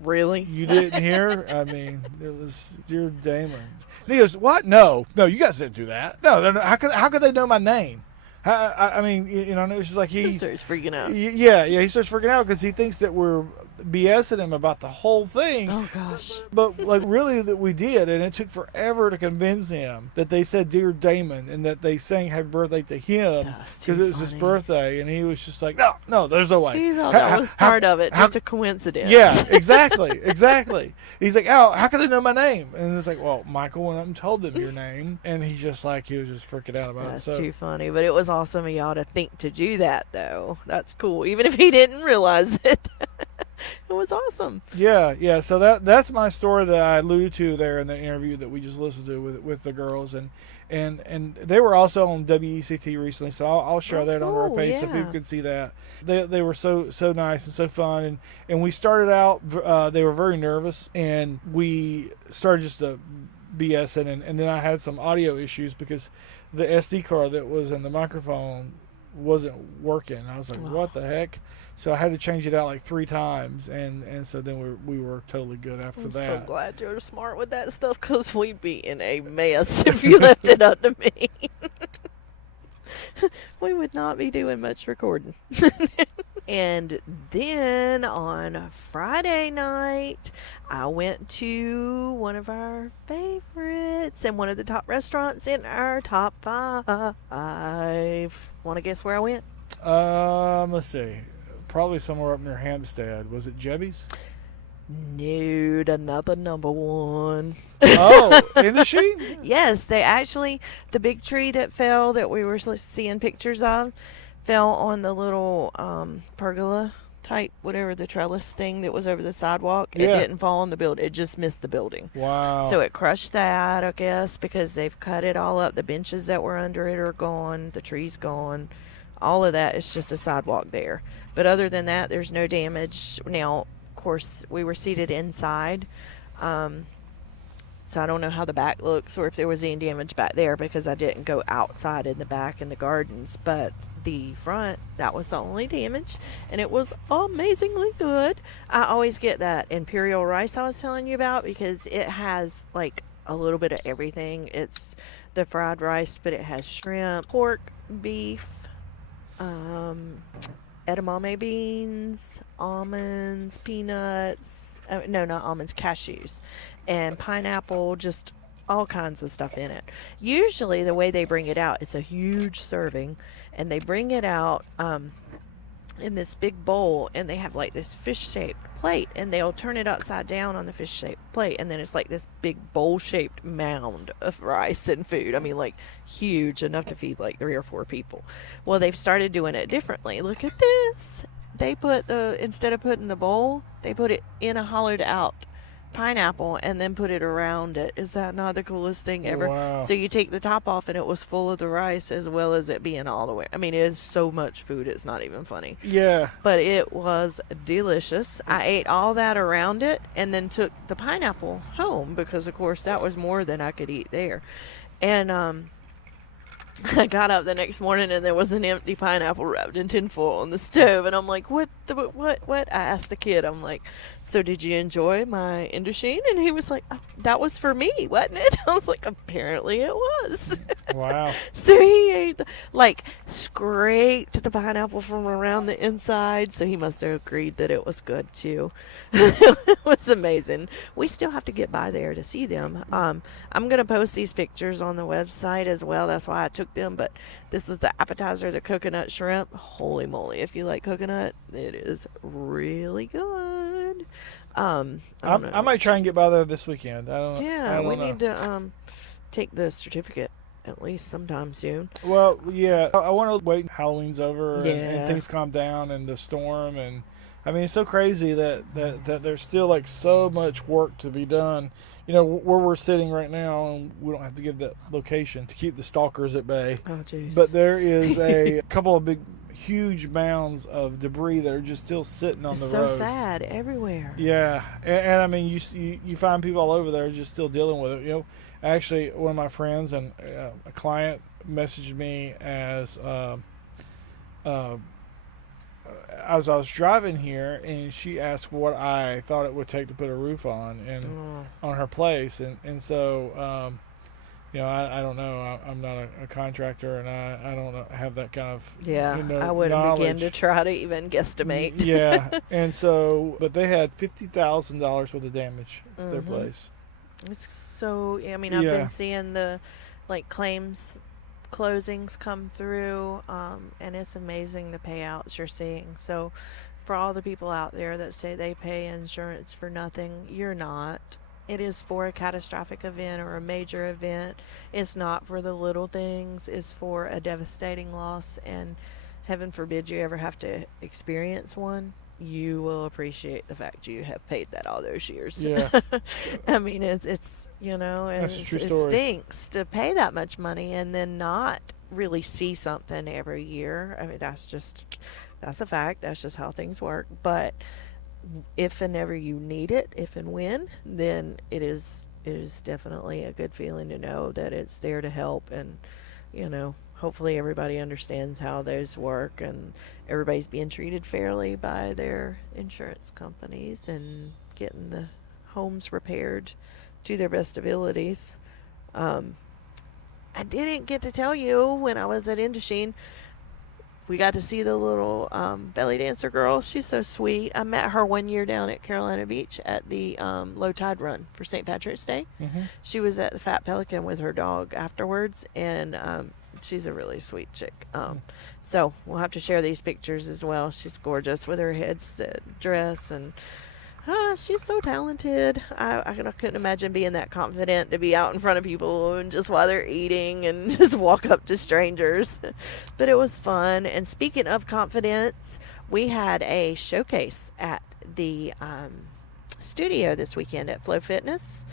Really? you didn't hear? I mean, it was Dear Damon. And he goes, what? No, you guys didn't do that. No. How could they know my name? I mean, it's just like He starts freaking out. Yeah, he starts freaking out because he thinks that we're BSing him about the whole thing. Oh, gosh. But really that we did, and it took forever to convince him that they said Dear Damon and that they sang happy birthday to him because it was his birthday, and he was just like, no, there's no way. He thought that was part of it, just a coincidence. Yeah, exactly. He's like, how can they know my name? And it's like, well, Michael went up and told them your name, and he was just freaking out about That's it. So too funny, but it was awesome of y'all to think to do that, though. That's cool, even if he didn't realize it. It was awesome. Yeah. So that's my story that I alluded to there in the interview that we just listened to with the girls, and they were also on WECT recently, so I'll share that on our page so people can see that. They were so nice and so fun, and we started out. They were very nervous, and we started just to BSing, and then I had some audio issues because the SD card that was in the microphone wasn't working. I was like, what the heck? So I had to change it out like 3 times, and so then we were totally good after that. I'm so glad you're smart with that stuff, because we'd be in a mess if you left it up to me. We would not be doing much recording. And then on Friday night, I went to one of our favorites and one of the top restaurants in our top 5. Want to guess where I went? Let's see. Probably somewhere up near Hampstead. Was it Jebby's? Nude, another number 1. Oh, in the sheet? Yes, they actually, the big tree that fell that we were seeing pictures of, fell on the little pergola type, whatever, the trellis thing that was over the sidewalk. It didn't fall on the building. It just missed the building. Wow. So it crushed that, I guess, because they've cut it all up. The benches that were under it are gone. The tree's gone. All of that is just a sidewalk there. But other than that, there's no damage. Now, of course, we were seated inside. So I don't know how the back looks or if there was any damage back there because I didn't go outside in the back in the gardens. But the front, that was the only damage. And it was amazingly good. I always get that imperial rice I was telling you about because it has like a little bit of everything. It's the fried rice, but it has shrimp, pork, beef, edamame beans, almonds, peanuts, no, not almonds, cashews, and pineapple, just all kinds of stuff in it. Usually the way they bring it out, it's a huge serving, and they bring it out in this big bowl, and they have like this fish-shaped plate, and they'll turn it upside down on the fish-shaped plate, and then it's like this big bowl-shaped mound of rice and food. I mean, like huge, enough to feed like 3 or 4 people. Well, they've started doing it differently. Look at this. They put instead of putting the bowl, they put it in a hollowed out pineapple and then put it around it. Is that not the coolest thing ever? Wow. So you take the top off, and it was full of the rice as well as it being all the way. I mean, it is so much food, it's not even funny. Yeah. But it was delicious. I ate all that around it and then took the pineapple home because, of course, that was more than I could eat there. And I got up the next morning, and there was an empty pineapple wrapped in tinfoil on the stove, and I'm like, what? I asked the kid, I'm like, so did you enjoy my Indochine? And he was like, oh, that was for me, wasn't it? I was like, apparently it was. Wow. So he ate, scraped the pineapple from around the inside, so he must have agreed that it was good too. It was amazing. We still have to get by there to see them. I'm going to post these pictures on the website as well. That's why I took them, but this is the appetizer, the coconut shrimp. Holy moly, if you like coconut, it is really good. I might try and get by there this weekend. I don't we know. need to take the certificate at least sometime soon. Well, yeah, I want to wait. Halloween's over and Yeah. things calm down and the storm, and I mean, it's so crazy that there's still like so much work to be done. You know, where we're sitting right now, and we don't have to give that location to keep the stalkers at bay. Oh, jeez. But there is a couple of big, huge mounds of debris that are just still sitting on it's the so road. sad everywhere. Yeah, and I mean, you find people all over there just still dealing with it. You know, actually, one of my friends and a client messaged me as I was driving here, and she asked what I thought it would take to put a roof on on her place, and so you know, I don't know. I'm not a contractor, and I don't have that kind of I wouldn't begin knowledge. to try to even guesstimate. Yeah, and so, but they had $50,000 worth of damage to their place. It's so. I mean, I've Yeah. been seeing the claims closings come through, and it's amazing the payouts you're seeing. So, for all the people out there that say they pay insurance for nothing, you're not. It is for a catastrophic event or a major event. It's not for the little things. It's for a devastating loss, and heaven forbid you ever have to experience one. You will appreciate the fact you have paid that all those years. Yeah. I mean, it's you know, and That's a true it story. stinks to pay that much money and then not really see something every year. I mean, that's a fact. That's just how things work. But if and ever you need it, if and when, then it is definitely a good feeling to know that it's there to help. And you know, hopefully everybody understands how those work, and everybody's being treated fairly by their insurance companies and getting the homes repaired to their best abilities. I didn't get to tell you, when I was at Indochine, we got to see the little belly dancer girl. She's so sweet. I met her one year down at Carolina Beach at the low tide run for St. Patrick's Day. She was at the Fat Pelican with her dog afterwards, and she's a really sweet chick. So we'll have to share these pictures as well. She's gorgeous with her headset dress, and she's so talented. I couldn't imagine being that confident to be out in front of people and just while they're eating and just walk up to strangers. But it was fun. And speaking of confidence, we had a showcase at the studio this weekend at Flow Fitness,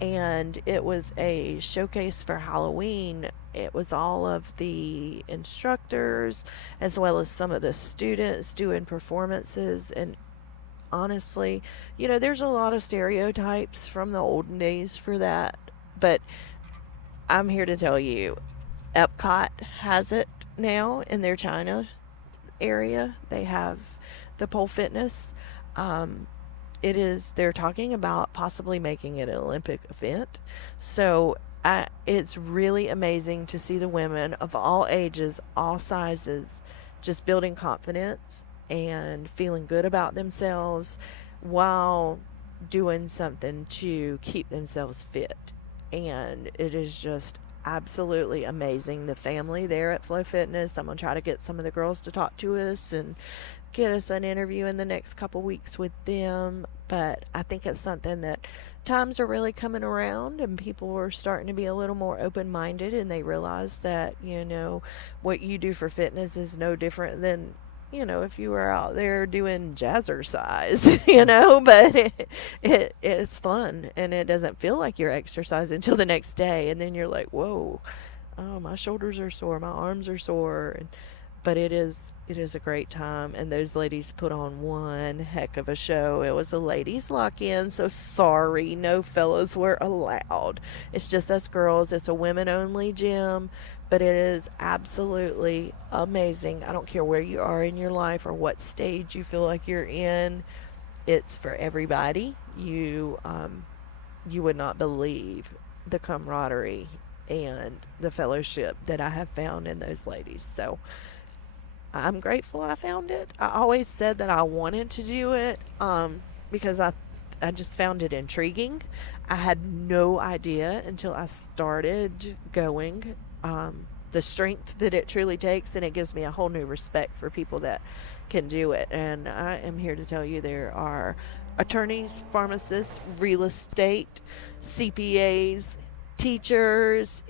and it was a showcase for Halloween. It was all of the instructors as well as some of the students doing performances. And honestly, you know, there's a lot of stereotypes from the olden days for that, but I'm here to tell you, Epcot has it now in their China area. They have the pole fitness. They're talking about possibly making it an Olympic event. So it's really amazing to see the women of all ages, all sizes, just building confidence and feeling good about themselves while doing something to keep themselves fit. And it is just absolutely amazing. The family there at Flow Fitness, I'm going to try to get some of the girls to talk to us and get us an interview in the next couple weeks with them. But I think it's something that times are really coming around, and people are starting to be a little more open-minded, and they realize that, what you do for fitness is no different than, if you were out there doing jazzercise, but it's fun, and it doesn't feel like you're exercising until the next day, and then you're like, whoa, oh, my shoulders are sore, my arms are sore, but it is a great time, and those ladies put on one heck of a show. It was a ladies lock-in, so sorry, no fellas were allowed. It's just us girls. It's a women-only gym, but it is absolutely amazing. I don't care where you are in your life or what stage you feel like you're in. It's for everybody. You would not believe the camaraderie and the fellowship that I have found in those ladies. So I'm grateful I found it. I always said that I wanted to do it because I just found it intriguing. I had no idea until I started going the strength that it truly takes, and it gives me a whole new respect for people that can do it. And I am here to tell you there are attorneys, pharmacists, real estate, CPAs, teachers,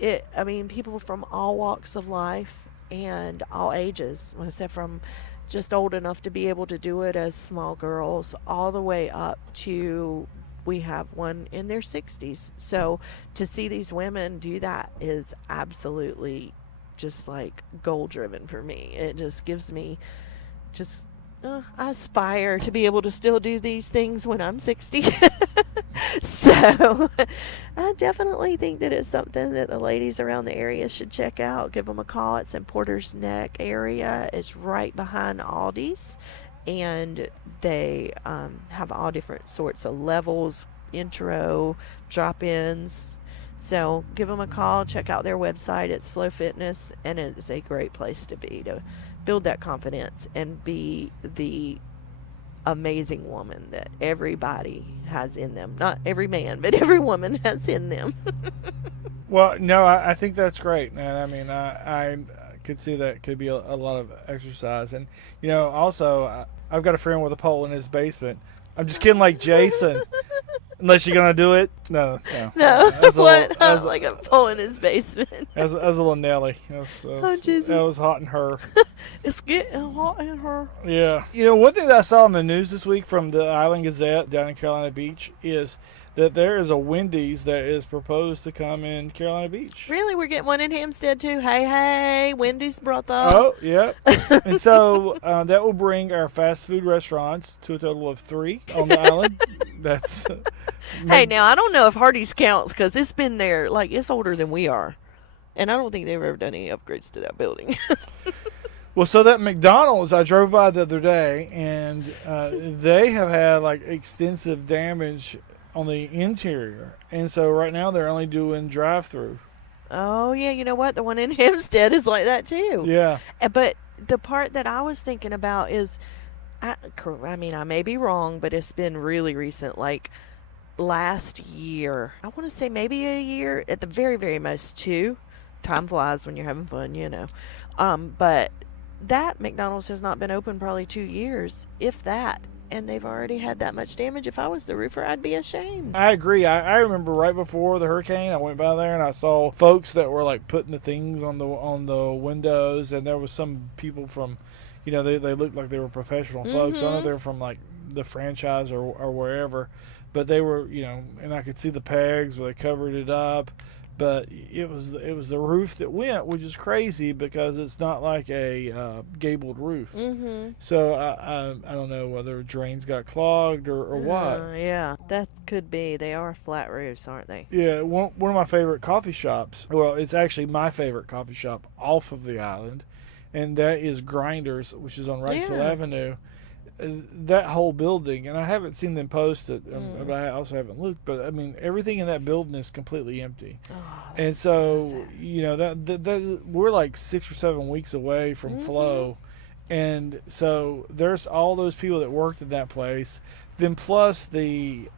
people from all walks of life and all ages. Like I said, from just old enough to be able to do it as small girls all the way up to, we have one in their 60s. So to see these women do that is absolutely just like goal driven for me. It just gives me I aspire to be able to still do these things when I'm 60. So I definitely think that it's something that the ladies around the area should check out. Give them a call. It's in Porter's Neck area. It's right behind Aldi's, and they have all different sorts of levels, intro, drop-ins. So give them a call. Check out their website. It's Flow Fitness, and it's a great place to be, to build that confidence and be the amazing woman that everybody has in them. Not every man, but every woman has in them. Well, no, I think that's great. And I mean, I could see that could be a lot of exercise. And, also, I've got a friend with a pole in his basement. I'm just kidding, like Jason. Unless you're going to do it. No. Like a pole in his basement. That was a little Nelly. Jesus. That was hot in her. It's getting hot in her. Yeah. One thing that I saw in the news this week from the Island Gazette down in Carolina Beach is that there is a Wendy's that is proposed to come in Carolina Beach. Really? We're getting one in Hampstead, too? Hey, Wendy's brought the... Oh, yeah. And so that will bring our fast food restaurants to a total of 3 on the island. That's... Hey, now, I don't know if Hardee's counts because it's been there, it's older than we are. And I don't think they've ever done any upgrades to that building. Well, so that McDonald's, I drove by the other day, and they have had, extensive damage on the interior. And so right now they're only doing drive-through. Oh, yeah, you know what? The one in Hampstead is like that, too. Yeah. But the part that I was thinking about is, I may be wrong, but it's been really recent, last year. I want to say maybe a year, at the very, very most 2. Time flies when you're having fun, But that McDonald's has not been open probably 2 years, if that. And they've already had that much damage. If I was the roofer, I'd be ashamed. I agree. I remember right before the hurricane, I went by there and I saw folks that were putting the things on the windows, and there was some people from, they looked like they were professional folks. I don't know if they were from the franchise or wherever, but they were, and I could see the pegs where they covered it up. But it was the roof that went, which is crazy because it's not like a gabled roof. Mm-hmm. So I don't know whether drains got clogged or what. Yeah, that could be. They are flat roofs, aren't they? Yeah, one of my favorite coffee shops. Well, it's actually my favorite coffee shop off of the island, and that is Grinders, which is on Wrightsville Avenue. That whole building, and I haven't seen them post it, but I also haven't looked. But I mean, everything in that building is completely empty, and so sad. that we're 6 or 7 weeks away from Flow, And so there's all those people that worked at that place. Then plus the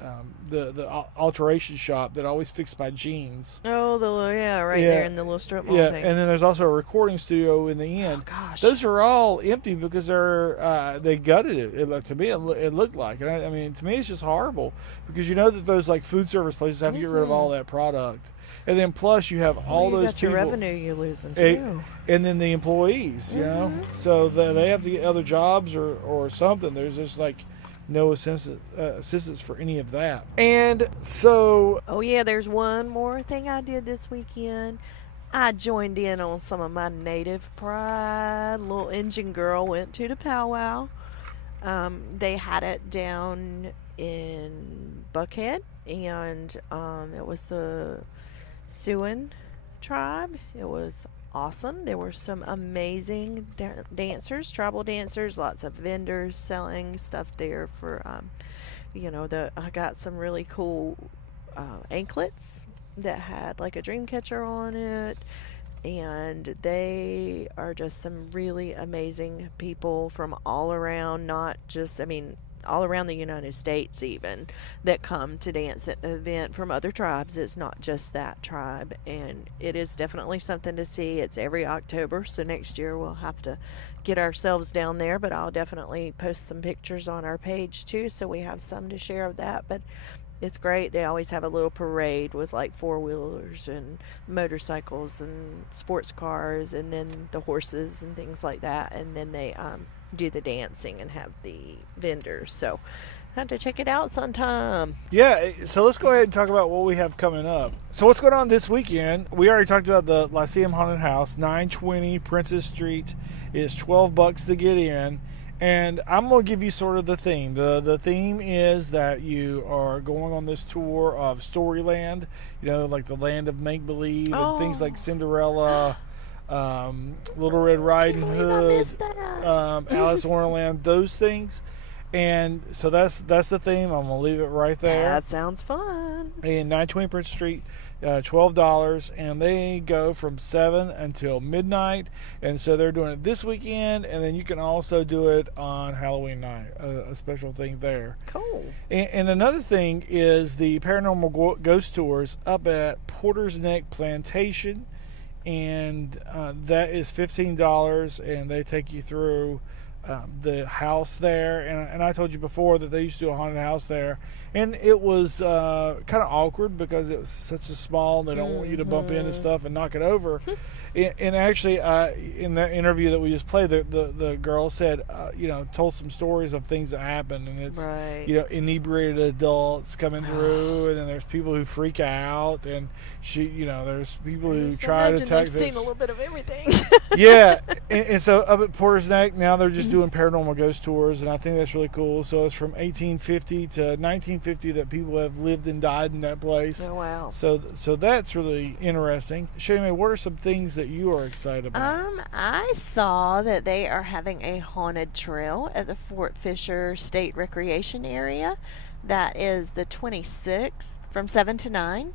alteration shop that always fixed my jeans. Oh, right Yeah. there in the little strip mall Yeah, thing. and then there's also a recording studio in the end. Oh, gosh. Those are all empty because they gutted it. To me, it looked like. And I mean, to me, it's just horrible because you know that those like food service places have to get rid of all that product, and then plus you have all you those got your people. revenue you're losing Eh, too. and then the employees, you know, so they have to get other jobs or something. There's just like no assistance for any of that. And so, Oh yeah, there's one more thing I did this weekend. I joined in on some of my native pride. Little Indian girl went to the powwow. They had it down in Buckhead, and it was the Siouan tribe. It was awesome. There were some amazing dancers, tribal dancers, lots of vendors selling stuff there for, I got some really cool anklets that had like a dream catcher on it. And they are just some really amazing people from all around, not just, all around the United States even, that come to dance at the event from other tribes. It's not just that tribe, and it is definitely something to see. It's every October, so next year we'll have to get ourselves down there, but I'll definitely post some pictures on our page too, so we have some to share of that. But it's great. They always have a little parade with like four-wheelers and motorcycles and sports cars, and then the horses and things like that, and then they do the dancing and have the vendors. So I have to check it out sometime. yeah, so let's go ahead and talk about what we have coming up. So what's going on this weekend? We already talked about the Lyceum Haunted House, 920 Princess Street. It's $12 to get in. And I'm going to give you sort of the theme. The theme is that you are going on this tour of Storyland, like the land of make-believe and things like Cinderella, Little Red Riding Hood, Alice in Wonderland, those things. And so that's the theme. I'm going to leave it right there. That sounds fun. And 920 Prince Street, $12, and they go from 7 until midnight. And so they're doing it this weekend, and then you can also do it on Halloween night, a special thing there. Cool. And another thing is the Paranormal Ghost Tours up at Porter's Neck Plantation, and that is $15, and they take you through the house there, and I told you before that they used to do a haunted house there, and it was kind of awkward because it was such a small, and they don't want you to bump into stuff and knock it over. And actually, in that interview that we just played, the girl said, told some stories of things that happened, and it's Right. Inebriated adults coming through, and then there's people who freak out, and there's people who try to attack. I've seen a little bit of everything. Yeah, and so up at Porter's Neck now they're just doing paranormal ghost tours, and I think that's really cool. So it's from 1850 to 1950 that people have lived and died in that place. Oh, wow. So that's really interesting. Shady Mae, what are some things that you are excited about? I saw that they are having a haunted trail at the Fort Fisher State Recreation Area. That is the 26th from 7 to 9.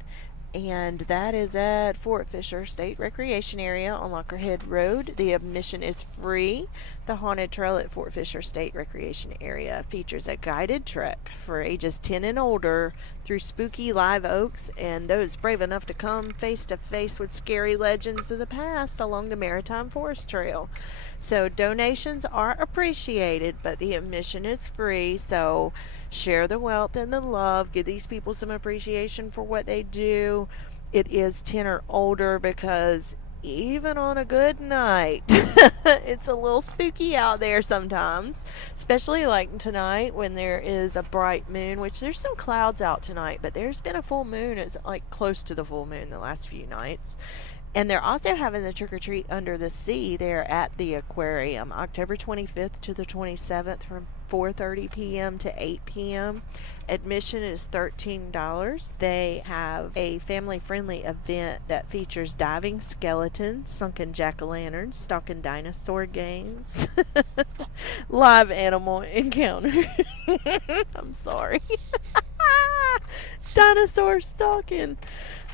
And that is at Fort Fisher State Recreation Area on Lockerhead Road. The admission is free. The haunted trail at Fort Fisher State Recreation Area features a guided trek for ages 10 and older through spooky live oaks and those brave enough to come face to face with scary legends of the past along the Maritime Forest Trail. So donations are appreciated, but the admission is free. So share the wealth and the love. Give these people some appreciation for what they do. It is 10 or older because even on a good night, it's a little spooky out there sometimes, especially like tonight when there is a bright moon, which there's some clouds out tonight, but there's been a full moon. It's like close to the full moon the last few nights. And they're also having the trick-or-treat under the sea there at the aquarium, October 25th to the 27th from 4:30 p.m. to 8 p.m. Admission is $13. They have a family-friendly event that features diving skeletons, sunken jack-o'-lanterns, stalking dinosaur games, live animal encounter. I'm sorry. Dinosaur stalking.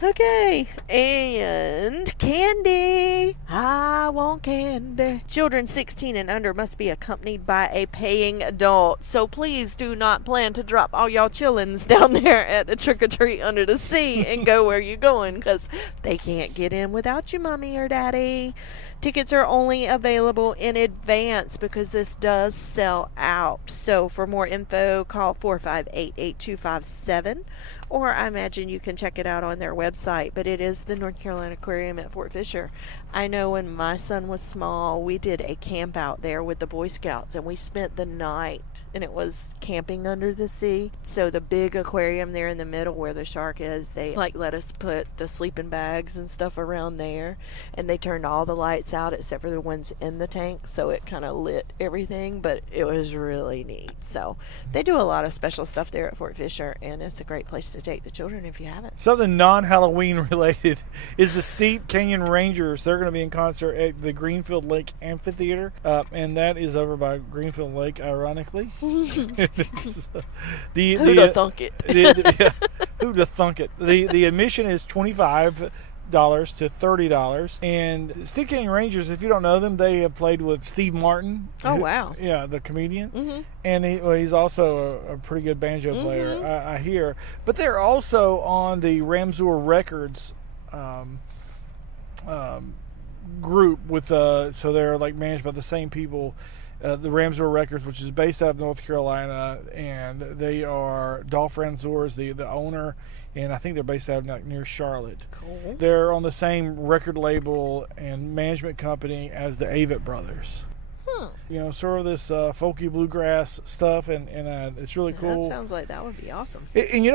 Okay, and candy. I want candy. Children 16 and under must be accompanied by a paying adult. So please do not plan to drop all y'all chillins down there at a trick-or-treat under the sea and go where you're going, because they can't get in without you, mommy or daddy. Tickets are only available in advance because this does sell out. So for more info, call 458-8257, or I imagine you can check it out on their website. But it is the North Carolina Aquarium at Fort Fisher. I know when my son was small, we did a camp out there with the Boy Scouts, and we spent the night, and it was camping under the sea. So the big aquarium there in the middle where the shark is, they let us put the sleeping bags and stuff around there, and they turned all the lights out except for the ones in the tank, so it kind of lit everything, but it was really neat. So they do a lot of special stuff there at Fort Fisher, and it's a great place to take the children if you haven't. Something non-Halloween related is the Steep Canyon Rangers. They're going to be in concert at the Greenfield Lake Amphitheater, and that is over by Greenfield Lake, ironically. Who'da thunk it? Who'da thunk it? The admission is $25 to $30, and Steep Canyon Rangers, if you don't know them, they have played with Steve Martin. Oh, wow. Yeah, the comedian. And he's also a pretty good banjo player, I hear. But they're also on the Ramseur Records group with so they're managed by the same people. The Ramseur Records, which is based out of North Carolina, and they are Dolph Ramseur's the owner, and I think they're based out of near Charlotte. Cool. They're on the same record label and management company as the Avett Brothers. Sort of this folky bluegrass stuff, and it's really cool. That sounds like that would be awesome. And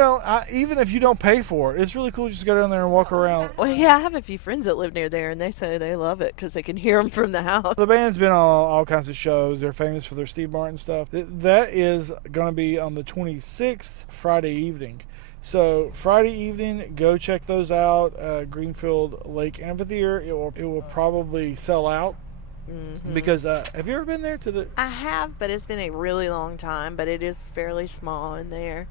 even if you don't pay for it, it's really cool just to go down there and walk around. Well, yeah, I have a few friends that live near there, and they say they love it because they can hear them from the house. The band's been on all kinds of shows. They're famous for their Steve Martin stuff. That is going to be on the 26th, Friday evening. So Friday evening, go check those out. Greenfield Lake Amphitheater. It will probably sell out. Because have you ever been there to the? I have, but it's been a really long time. But it is fairly small in there.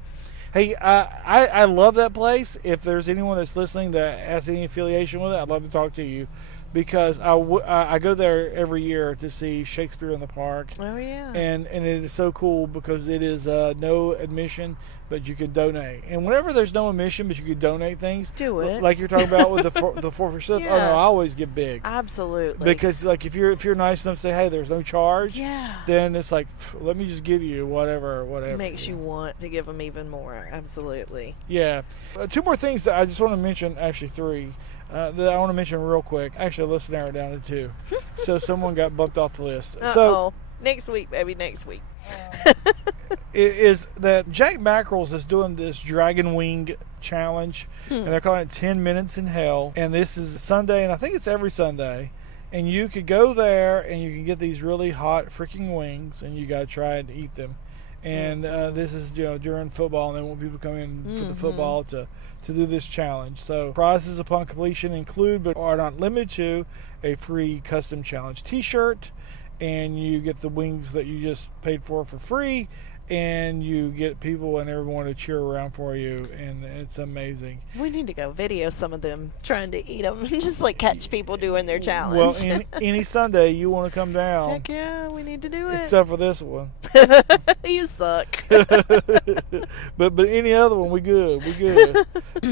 Hey, I love that place. If there's anyone that's listening that has any affiliation with it, I'd love to talk to you, because I go there every year to see Shakespeare in the Park. Oh yeah. And it is so cool because it is no admission, but you can donate. And whenever there's no admission, but you can donate things, do it. Like you're talking about with the forfeit stuff. Yeah. Oh no, I always give big. Absolutely. Because if you're nice enough to say, hey, there's no charge. Yeah. Then it's let me just give you whatever. Makes you want to give them even more. Absolutely. Yeah. Two more things that I just want to mention. Actually, three. That I want to mention real quick. Actually, let's narrow it down to two. So someone got bumped off the list. So next week, baby, next week. Is that Jack Mackerels is doing this Dragon Wing challenge, and they're calling it 10 Minutes in Hell. And this is Sunday, and I think it's every Sunday. And you could go there, and you can get these really hot freaking wings, and you got to try and eat them. And this is during football, and they want people to come in for the football to do this challenge. So prizes upon completion include, but are not limited to, a free custom challenge t-shirt, and you get the wings that you just paid for free, and you get people and everyone to cheer around for you, and it's amazing. We need to go video some of them trying to eat them, just catch people doing their challenge. Well, any Sunday you want to come down. Heck yeah, we need to do it. Except for this one. You suck. but any other one, we good.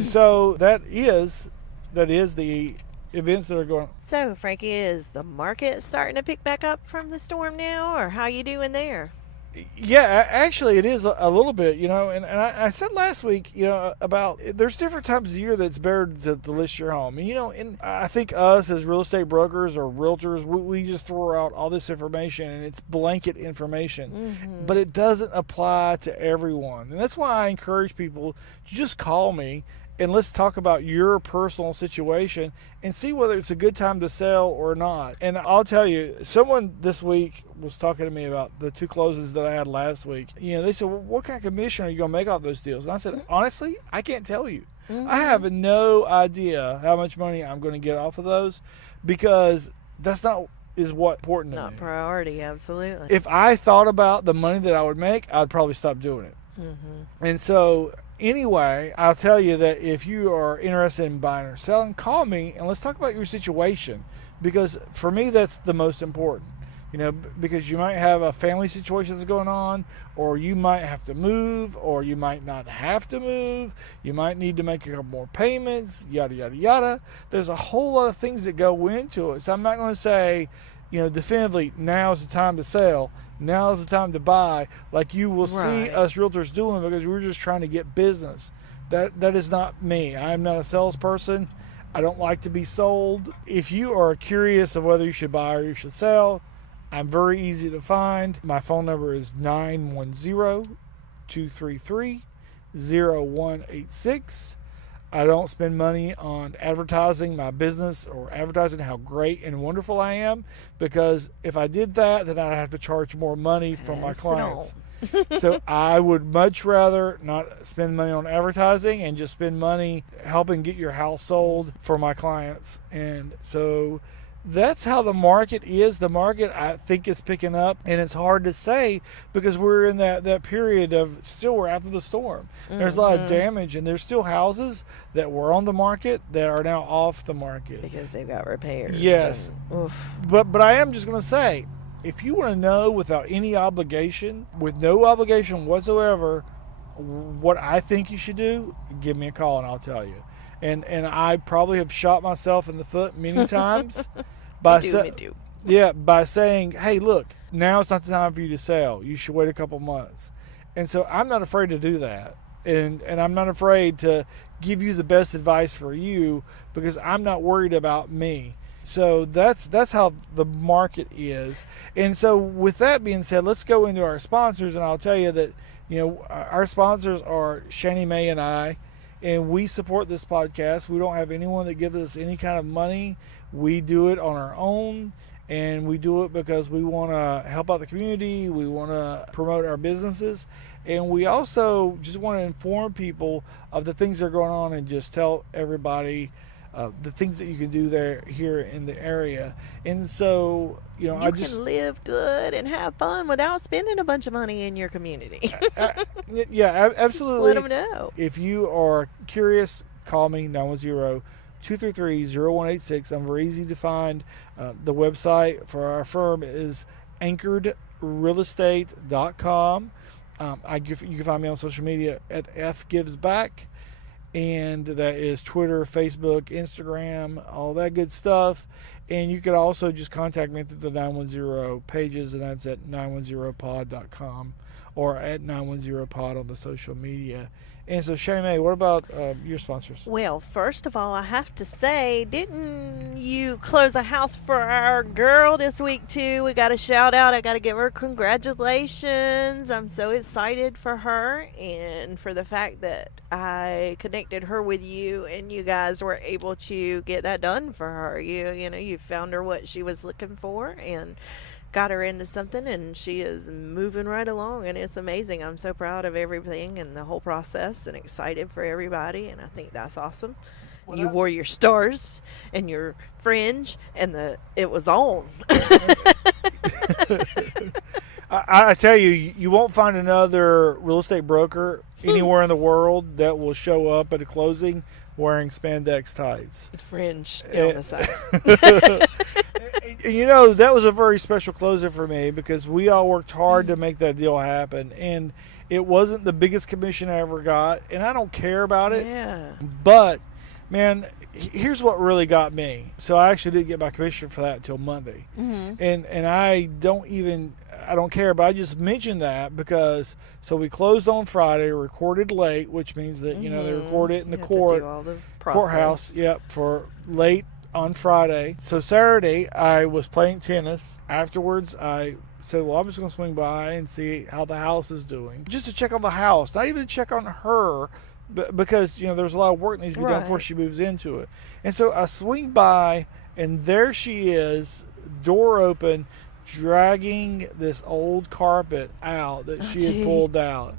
So that is the events that are going. So, Frankie, is the market starting to pick back up from the storm now, or how you doing there? Yeah, actually it is a little bit, and I said last week, about there's different times of the year that's better to list your home. And I think us as real estate brokers or realtors, we just throw out all this information, and it's blanket information, but it doesn't apply to everyone. And that's why I encourage people to just call me and let's talk about your personal situation and see whether it's a good time to sell or not. And I'll tell you, someone this week was talking to me about the two closes that I had last week. They said, well, what kind of commission are you going to make off those deals? And I said, honestly, I can't tell you. I have no idea how much money I'm going to get off of those, because that's not is what important to me. Not priority, absolutely. If I thought about the money that I would make, I'd probably stop doing it. And so, anyway, I'll tell you that if you are interested in buying or selling, call me and let's talk about your situation, because for me that's the most important. Because you might have a family situation that's going on, or you might have to move, or you might not have to move. You might need to make a couple more payments, yada, yada, yada. There's a whole lot of things that go into it. So I'm not going to say, definitively, now's the time to sell, now's the time to buy, like you will see us realtors doing, because we're just trying to get business. That is not me. I'm not a salesperson. I don't like to be sold. If you are curious of whether you should buy or you should sell, I'm very easy to find. My phone number is 910-233-0186. I don't spend money on advertising my business or advertising how great and wonderful I am, because if I did that, then I'd have to charge more money from my clients. So I would much rather not spend money on advertising and just spend money helping get your house sold for my clients. And so that's how the market is. The market, I think, is picking up, and it's hard to say because we're in that period of still we're after the storm. There's a lot of damage, and there's still houses that were on the market that are now off the market because they've got repairs. Yes, but I am just going to say, if you want to know without any obligation, with no obligation whatsoever, what I think you should do, give me a call and I'll tell you. And I probably have shot myself in the foot many times by saying, hey, look, now it's not the time for you to sell. You should wait a couple months. And so I'm not afraid to do that. And I'm not afraid to give you the best advice for you, because I'm not worried about me. So that's how the market is. And so with that being said, let's go into our sponsors, and I'll tell you that, our sponsors are Shani Mae and I. And we support this podcast. We don't have anyone that gives us any kind of money. We do it on our own, and we do it because we want to help out the community. We want to promote our businesses, and we also just want to inform people of the things that are going on and just tell everybody the things that you can do here in the area. And so, you can live good and have fun without spending a bunch of money in your community. Yeah, absolutely. Just let them know. If you are curious, call me, 910-233-0186. I'm very easy to find. The website for our firm is anchoredrealestate.com. You can find me on social media at FGivesBack. And that is Twitter, Facebook, Instagram, all that good stuff. And you could also just contact me through the 910 pages, and that's at 910pod.com or at 910pod on the social media. And so, Shani Mae, what about your sponsors? Well, first of all, I have to say, didn't you close a house for our girl this week, too? We got a shout out. I got to give her congratulations. I'm so excited for her and for the fact that I connected her with you, and you guys were able to get that done for her. You found her what she was looking for and got her into something, and she is moving right along, and it's amazing. I'm so proud of everything and the whole process, and excited for everybody, and I think that's awesome. You wore your stars and your fringe, and it was on. I tell you, you won't find another real estate broker anywhere in the world that will show up at a closing wearing spandex tights. Fringe on the side. That was a very special closing for me, because we all worked hard to make that deal happen. And it wasn't the biggest commission I ever got, and I don't care about it. Yeah. But, man, here's what really got me. So I actually didn't get my commission for that until Monday. Mm-hmm. And I don't care, but I just mentioned that because, so we closed on Friday, recorded late, which means that, they record it in the courthouse, for late on Friday. So Saturday, I was playing tennis. Afterwards, I said, well, I'm just going to swing by and see how the house is doing. Just to check on the house, not even to check on her, because, there's a lot of work that needs to be done before she moves into it. And so I swing by, and there she is, door open, dragging this old carpet out that she had pulled out.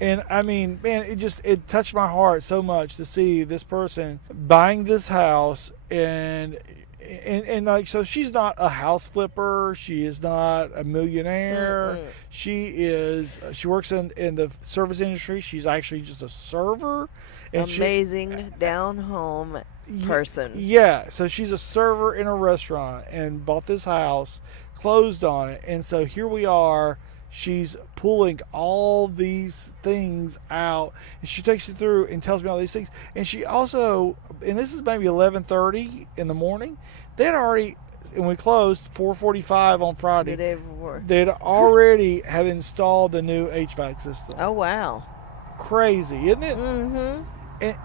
And I mean, man, it touched my heart so much to see this person buying this house and And like, so she's not a house flipper. She is not a millionaire. She works in the service industry. She's actually just a server. And Amazing down home person. Yeah, so she's a server in a restaurant and bought this house, closed on it, and so here we are. She's pulling all these things out, and she takes it through and tells me all these things. And she also, and this is maybe 11:30 in the morning. They had already, and we closed 4:45 on Friday. The day before. They had installed the new HVAC system. Oh, wow. Crazy, isn't it? Mm-hmm.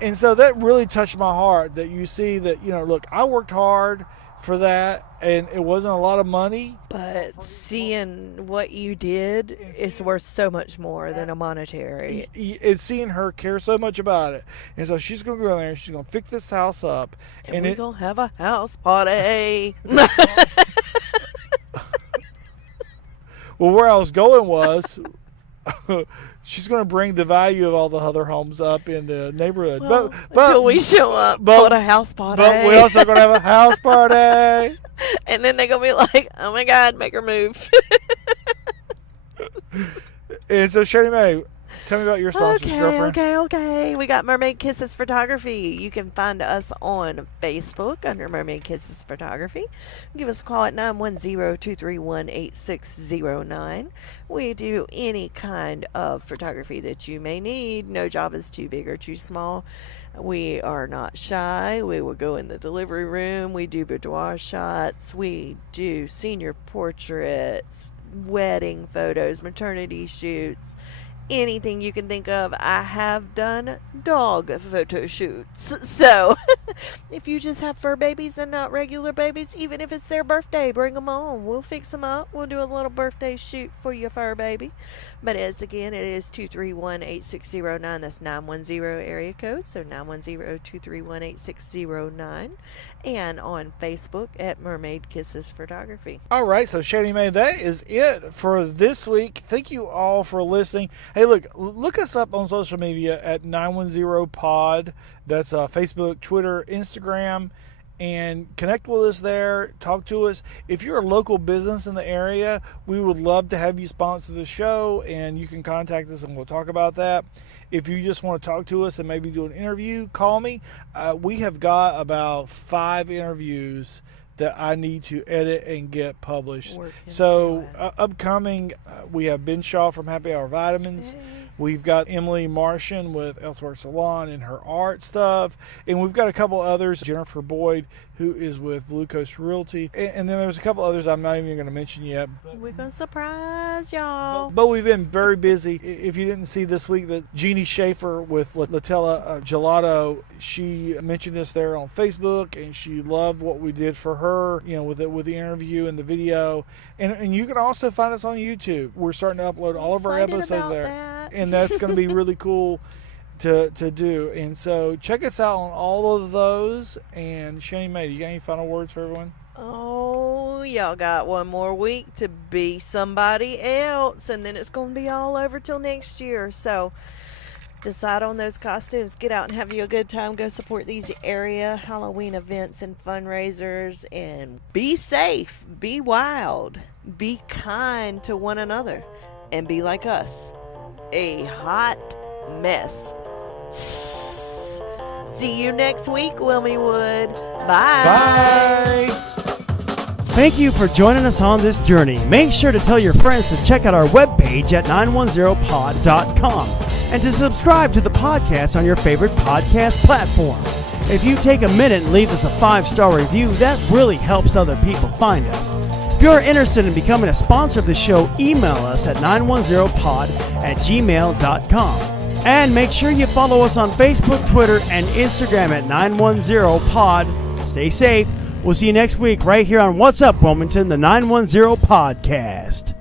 And so that really touched my heart, that you see that, look, I worked hard for that, and it wasn't a lot of money. But seeing what you did is worth so much more than a monetary. It's seeing her care so much about it. And so she's going to go in there and she's going to fix this house up. And we're going to have a house party. Well, where I was going was... she's going to bring the value of all the other homes up in the neighborhood. Well, but until we show up for the house party. But we also going to have a house party. And then they're going to be like, oh my God, make her move. And so, Shady May, tell me about your sponsors, girlfriend. Okay. We got Mermaid Kisses Photography. You can find us on Facebook under Mermaid Kisses Photography. Give us a call at 910-231-8609. We do any kind of photography that you may need. No job is too big or too small. We are not shy. We will go in the delivery room. We do boudoir shots. We do senior portraits, wedding photos, maternity shoots. Anything you can think of. I have done dog photo shoots. So if you just have fur babies and not regular babies, even if it's their birthday, bring them on. We'll fix them up. We'll do a little birthday shoot for your fur baby. But it is 231-8609. That's 910 area code. So 910-231-8609. And on Facebook at Mermaid Kisses Photography. All right, so Shady May, that is it for this week. Thank you all for listening. Hey, look us up on social media at 910pod. That's Facebook, Twitter, Instagram, and connect with us there. Talk to us. If you're a local business in the area, we would love to have you sponsor the show, and you can contact us and we'll talk about that. If you just want to talk to us and maybe do an interview, call me. We have got about 5 interviews that I need to edit and get published. So upcoming, we have Ben Shaw from Happy Hour Vitamins. Hey. We've got Emily Martian with Elsewhere Salon and her art stuff. And we've got a couple others, Jennifer Boyd, who is with Blue Coast Realty. And then there's a couple others I'm not even going to mention yet. We're going to surprise y'all. But we've been very busy. If you didn't see this week, that Jeannie Schaefer with Latella Gelato, she mentioned us there on Facebook, and she loved what we did for her, with the interview and the video. And you can also find us on YouTube. We're starting to upload all of our episodes there. And that's going to be really cool to do. And so check us out on all of those. And Shani May, you got any final words for everyone? Oh, y'all got one more week to be somebody else, and then it's going to be all over till next year. So decide on those costumes. Get out and have you a good time. Go support these area Halloween events and fundraisers, and be safe, be wild, be kind to one another, and be like us, a hot mess. See you next week, Wilmywood. Bye. Bye. Thank you for joining us on this journey. Make sure to tell your friends to check out our webpage at 910pod.com and to subscribe to the podcast on your favorite podcast platform. If you take a minute and leave us a 5-star review, that really helps other people find us. If you're interested in becoming a sponsor of the show, email us at 910pod@gmail.com. And make sure you follow us on Facebook, Twitter, and Instagram at 910pod. Stay safe. We'll see you next week right here on What's Up Wilmington, the 910 Podcast.